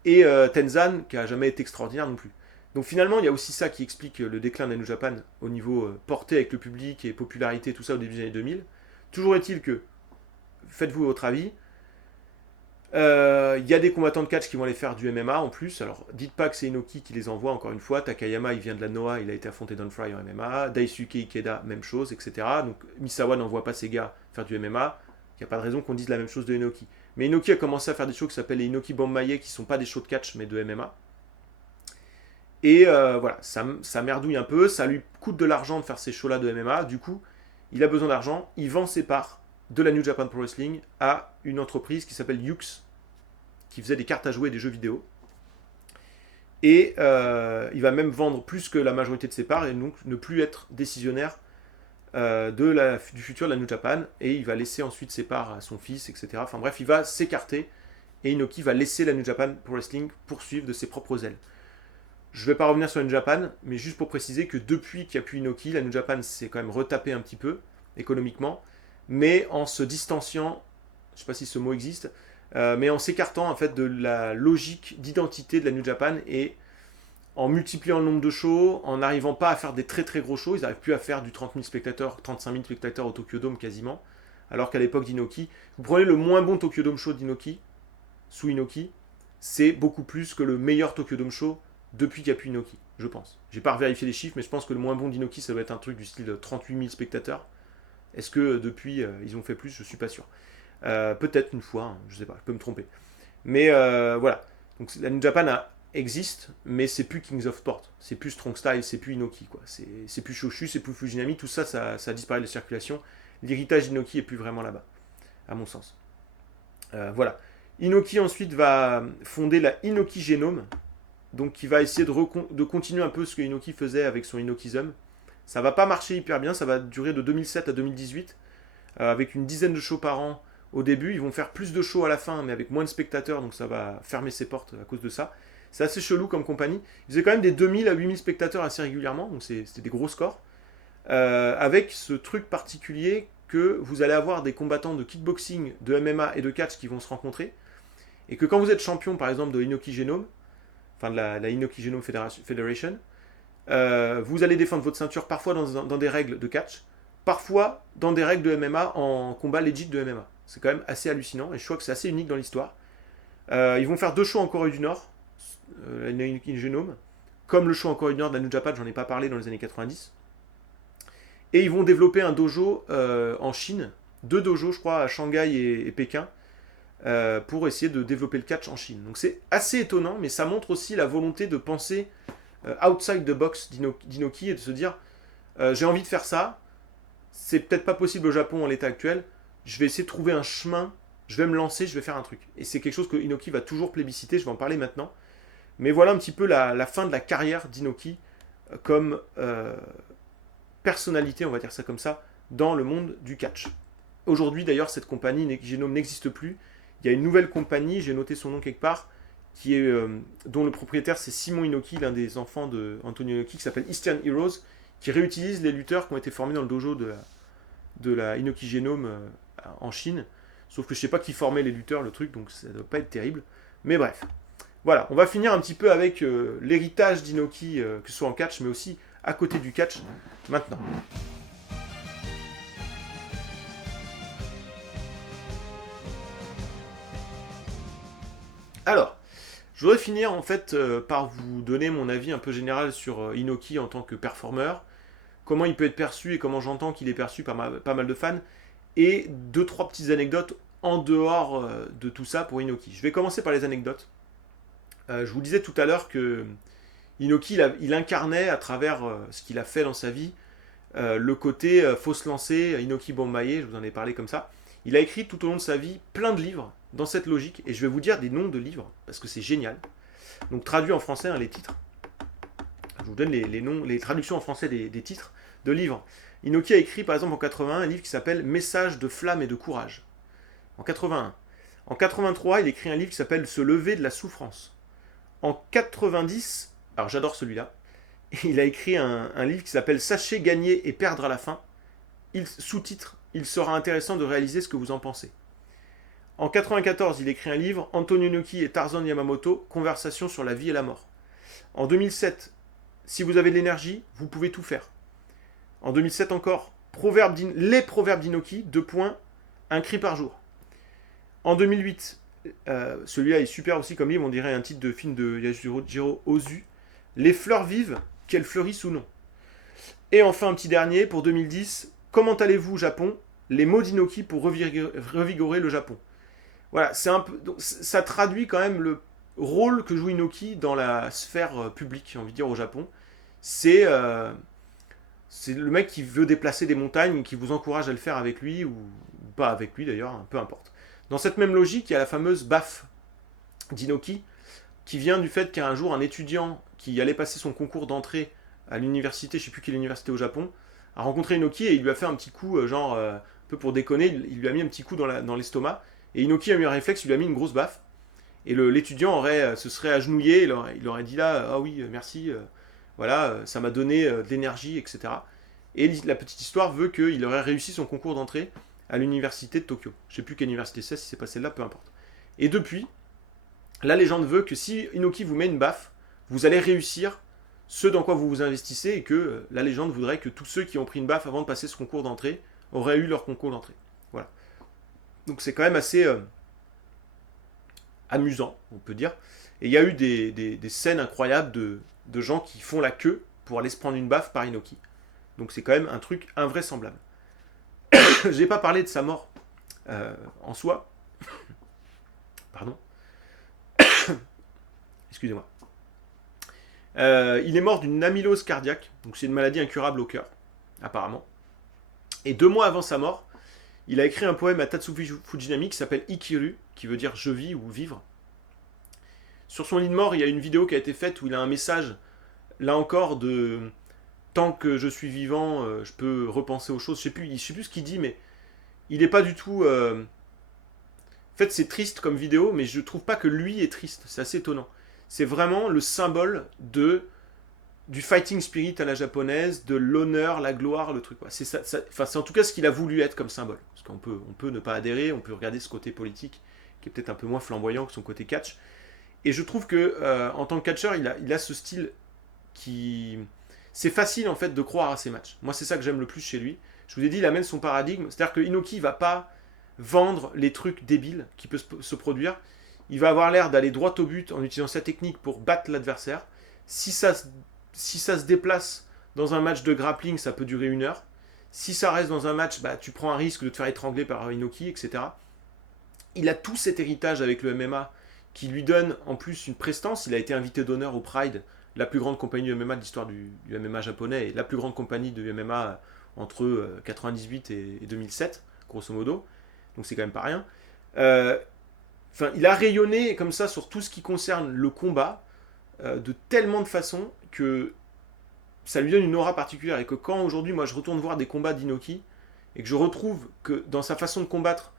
Et Tenzan, qui a jamais été extraordinaire non plus. Donc finalement, il y a aussi ça qui explique le déclin de la New Japan au niveau portée avec le public et popularité, tout ça au début des années 2000. Toujours est-il que, faites-vous votre avis, il y a des combattants de catch qui vont aller faire du MMA en plus. Alors, dites pas que c'est Inoki qui les envoie, encore une fois. Takayama, il vient de la Noah, il a été affronté Don Fry en MMA. Daisuke Ikeda, même chose, etc. Donc, Misawa n'envoie pas ses gars faire du MMA. Il n'y a pas de raison qu'on dise la même chose de Inoki. Mais Inoki a commencé à faire des shows qui s'appellent les Inoki Bombaye, qui ne sont pas des shows de catch, mais de MMA. Et voilà, ça merdouille un peu, ça lui coûte de l'argent de faire ces shows-là de MMA. Du coup, il a besoin d'argent, il vend ses parts de la New Japan Pro Wrestling à une entreprise qui s'appelle Yux, qui faisait des cartes à jouer et des jeux vidéo. Et il va même vendre plus que la majorité de ses parts et donc ne plus être décisionnaire du futur de la New Japan. Et il va laisser ensuite ses parts à son fils, etc. Enfin bref, il va s'écarter et Inoki va laisser la New Japan Pro Wrestling poursuivre de ses propres ailes. Je ne vais pas revenir sur la New Japan, mais juste pour préciser que depuis qu'il n'y a plus Inoki, la New Japan s'est quand même retapée un petit peu économiquement, mais en se distanciant, je ne sais pas si ce mot existe, mais en s'écartant en fait de la logique d'identité de la New Japan et en multipliant le nombre de shows, en n'arrivant pas à faire des très très gros shows, ils n'arrivent plus à faire du 30 000 spectateurs, 35 000 spectateurs au Tokyo Dome quasiment, alors qu'à l'époque d'Inoki, vous prenez le moins bon Tokyo Dome show d'Inoki, sous Inoki, c'est beaucoup plus que le meilleur Tokyo Dome show depuis qu'il n'y a plus Inoki, je pense. J'ai pas vérifié les chiffres, mais je pense que le moins bon d'Inoki, ça doit être un truc du style de 38 000 spectateurs. Est-ce que depuis, ils ont fait plus? Je suis pas sûr. Peut-être une fois, hein, je sais pas, je peux me tromper. Mais voilà. Donc la New Japan existe, mais c'est plus Kings of Sport. C'est plus Strong Style, c'est plus Inoki, quoi. C'est plus Shoshu, c'est plus Fujinami, tout ça, ça a disparu de la circulation. L'héritage d'Inoki est plus vraiment là-bas, à mon sens. Voilà. Inoki ensuite va fonder la Inoki Genome, donc qui va essayer de continuer un peu ce que Inoki faisait avec son Inokism. Ça va pas marcher hyper bien, ça va durer de 2007 à 2018, avec une dizaine de shows par an au début. Ils vont faire plus de shows à la fin, mais avec moins de spectateurs, donc ça va fermer ses portes à cause de ça. C'est assez chelou comme compagnie. Ils faisaient quand même des 2000 à 8000 spectateurs assez régulièrement, donc c'était des gros scores. Avec ce truc particulier que vous allez avoir des combattants de kickboxing, de MMA et de catch qui vont se rencontrer, et que quand vous êtes champion par exemple de Inoki Genome, enfin de la Inoki Genome Federation, vous allez défendre votre ceinture parfois dans des règles de catch, parfois dans des règles de MMA en combat legit de MMA. C'est quand même assez hallucinant et je crois que c'est assez unique dans l'histoire. Ils vont faire 2 shows en Corée du Nord, la Inoki Genome, comme le show en Corée du Nord de la New Japan, j'en ai pas parlé dans les années 90. Et ils vont développer un dojo en Chine, 2 dojos je crois à Shanghai et Pékin, pour essayer de développer le catch en Chine. Donc c'est assez étonnant, mais ça montre aussi la volonté de penser outside the box d'Inoki et de se dire j'ai envie de faire ça, c'est peut-être pas possible au Japon en l'état actuel, je vais essayer de trouver un chemin, je vais me lancer, je vais faire un truc. Et c'est quelque chose que Inoki va toujours plébisciter, je vais en parler maintenant. Mais voilà un petit peu la fin de la carrière d'Inoki comme personnalité, on va dire ça comme ça, dans le monde du catch. Aujourd'hui d'ailleurs cette compagnie Genome n'existe plus. Il y a une nouvelle compagnie, j'ai noté son nom quelque part, dont le propriétaire c'est Simon Inoki, l'un des enfants de Antonio Inoki, qui s'appelle Eastern Heroes, qui réutilise les lutteurs qui ont été formés dans le dojo de la Inoki Genome en Chine. Sauf que je sais pas qui formait les lutteurs, le truc, donc ça doit pas être terrible. Mais bref. Voilà, on va finir un petit peu avec l'héritage d'Inoki, que ce soit en catch, mais aussi à côté du catch, maintenant. Alors, je voudrais finir en fait par vous donner mon avis un peu général sur Inoki en tant que performeur, comment il peut être perçu et comment j'entends qu'il est perçu par pas mal de fans, et 2-3 petites anecdotes en dehors de tout ça pour Inoki. Je vais commencer par les anecdotes. Je vous disais tout à l'heure que Inoki, il incarnait à travers ce qu'il a fait dans sa vie, le côté faut se lancer, Inoki Bombaye, je vous en ai parlé comme ça. Il a écrit tout au long de sa vie plein de livres dans cette logique, et je vais vous dire des noms de livres, parce que c'est génial. Donc traduit en français, hein, les titres. Je vous donne les noms, les traductions en français des titres de livres. Inoki a écrit par exemple en 81 un livre qui s'appelle Message de flamme et de courage. En 81. En 83, il écrit un livre qui s'appelle Se lever de la souffrance. En 90, alors j'adore celui-là, il a écrit un livre qui s'appelle Sachez gagner et perdre à la fin. Sous-titre, il sera intéressant de réaliser ce que vous en pensez. En 94, il écrit un livre, Antonio Inoki et Tarzan Yamamoto, Conversation sur la vie et la mort. En 2007, si vous avez de l'énergie, vous pouvez tout faire. En 2007 encore, les proverbes d'Inoki, 2 points, un cri par jour. En 2008, celui-là est super aussi comme livre, on dirait un titre de film de Yasujiro Ozu, Les fleurs vives, qu'elles fleurissent ou non. Et enfin un petit dernier, pour 2010, Comment allez-vous Japon? Les mots d'Inoki pour revigorer le Japon. Voilà, ça traduit quand même le rôle que joue Inoki dans la sphère publique, j'ai envie de dire, au Japon. C'est le mec qui veut déplacer des montagnes, qui vous encourage à le faire avec lui, ou pas avec lui d'ailleurs, hein, peu importe. Dans cette même logique, il y a la fameuse BAF, d'Inoki, qui vient du fait qu'un jour, un étudiant qui allait passer son concours d'entrée à l'université, je sais plus quelle université au Japon, a rencontré Inoki et il lui a fait un petit coup, un peu pour déconner, il lui a mis un petit coup dans l'estomac, et Inoki a eu un réflexe, il lui a mis une grosse baffe, et l'étudiant se serait agenouillé, il aurait dit là, ah oui, merci, voilà, ça m'a donné de l'énergie, etc. Et la petite histoire veut qu'il aurait réussi son concours d'entrée à l'université de Tokyo. Je ne sais plus quelle université c'est, si c'est pas celle-là, peu importe. Et depuis, la légende veut que si Inoki vous met une baffe, vous allez réussir ce dans quoi vous vous investissez, et que la légende voudrait que tous ceux qui ont pris une baffe avant de passer ce concours d'entrée auraient eu leur concours d'entrée. Voilà. Donc c'est quand même assez amusant, on peut dire. Et il y a eu des scènes incroyables de gens qui font la queue pour aller se prendre une baffe par Inoki. Donc c'est quand même un truc invraisemblable. J'ai pas parlé de sa mort en soi. Pardon. Excusez-moi. Il est mort d'une amylose cardiaque, donc c'est une maladie incurable au cœur, apparemment. Et 2 mois avant sa mort, il a écrit un poème à Tatsuki Fujinami qui s'appelle Ikiru, qui veut dire je vis ou vivre. Sur son lit de mort, il y a une vidéo qui a été faite où il a un message, là encore, de tant que je suis vivant, je peux repenser aux choses. Je sais plus ce qu'il dit, mais il n'est pas du tout. En fait, c'est triste comme vidéo, mais je trouve pas que lui est triste. C'est assez étonnant. C'est vraiment le symbole du fighting spirit à la japonaise, de l'honneur, la gloire, le truc. C'est en tout cas ce qu'il a voulu être comme symbole. Parce on peut ne pas adhérer, on peut regarder ce côté politique qui est peut-être un peu moins flamboyant que son côté catch. Et je trouve que en tant que catcheur, il a ce style qui... C'est facile en fait de croire à ses matchs. Moi, c'est ça que j'aime le plus chez lui. Je vous ai dit, il amène son paradigme. C'est-à-dire que Inoki va pas vendre les trucs débiles qui peuvent se produire. Il va avoir l'air d'aller droit au but en utilisant sa technique pour battre l'adversaire. Si ça se déplace dans un match de grappling, ça peut durer 1 heure. Si ça reste dans un match, bah, tu prends un risque de te faire étrangler par Inoki, etc. Il a tout cet héritage avec le MMA qui lui donne en plus une prestance. Il a été invité d'honneur au Pride, la plus grande compagnie de MMA de l'histoire du MMA japonais, et la plus grande compagnie de MMA entre 98 et 2007, grosso modo. Donc c'est quand même pas rien. Il a rayonné comme ça sur tout ce qui concerne le combat, de tellement de façons que ça lui donne une aura particulière. Et que quand aujourd'hui, moi, je retourne voir des combats d'Inoki, et que je retrouve que dans sa façon de combattre,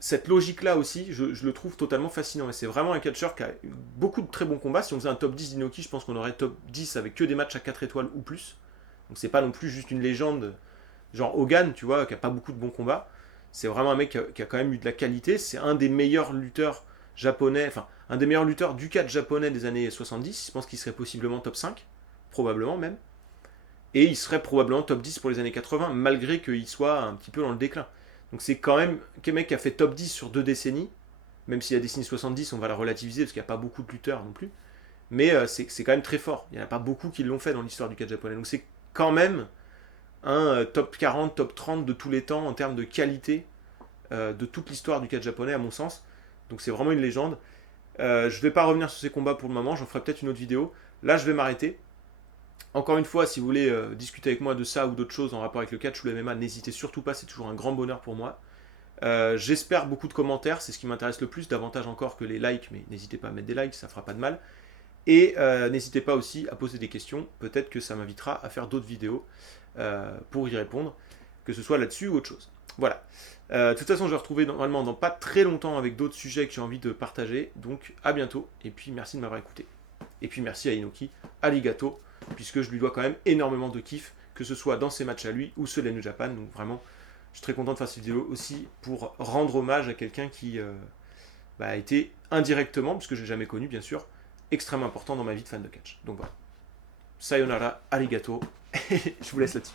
cette logique-là aussi, je le trouve totalement fascinant. Et c'est vraiment un catcheur qui a beaucoup de très bons combats. Si on faisait un top 10 d'Inoki, je pense qu'on aurait top 10 avec que des matchs à 4 étoiles ou plus. Donc c'est pas non plus juste une légende, genre Hogan, tu vois, qui a pas beaucoup de bons combats. C'est vraiment un mec qui a quand même eu de la qualité. C'est un des meilleurs lutteurs japonais, enfin, un des meilleurs lutteurs du catch japonais des années 70. Je pense qu'il serait possiblement top 5, probablement même. Et il serait probablement top 10 pour les années 80, malgré qu'il soit un petit peu dans le déclin. Donc c'est quand même un mec qui a fait top 10 sur 2 décennies, même si la décennie 70, on va la relativiser, parce qu'il n'y a pas beaucoup de lutteurs non plus. Mais c'est quand même très fort. Il n'y en a pas beaucoup qui l'ont fait dans l'histoire du catch japonais. Donc c'est quand même un top 40, top 30 de tous les temps en termes de qualité de toute l'histoire du catch japonais, à mon sens. Donc c'est vraiment une légende. Je ne vais pas revenir sur ces combats pour le moment, j'en ferai peut-être une autre vidéo. Là, je vais m'arrêter. Encore une fois, si vous voulez discuter avec moi de ça ou d'autres choses en rapport avec le catch ou le MMA, n'hésitez surtout pas, c'est toujours un grand bonheur pour moi. J'espère beaucoup de commentaires, c'est ce qui m'intéresse le plus, davantage encore que les likes, mais n'hésitez pas à mettre des likes, ça fera pas de mal. Et n'hésitez pas aussi à poser des questions, peut-être que ça m'invitera à faire d'autres vidéos pour y répondre, que ce soit là-dessus ou autre chose. Voilà. De toute façon, je vais retrouver normalement dans pas très longtemps avec d'autres sujets que j'ai envie de partager, donc à bientôt, et puis merci de m'avoir écouté. Et puis merci à Inoki, arigato, puisque je lui dois quand même énormément de kiff, que ce soit dans ses matchs à lui ou ceux de la New Japan. Donc vraiment, je suis très content de faire cette vidéo aussi pour rendre hommage à quelqu'un qui a été indirectement, puisque je ne l'ai jamais connu bien sûr, extrêmement important dans ma vie de fan de catch. Donc voilà. Sayonara, arigato, je vous laisse là-dessus.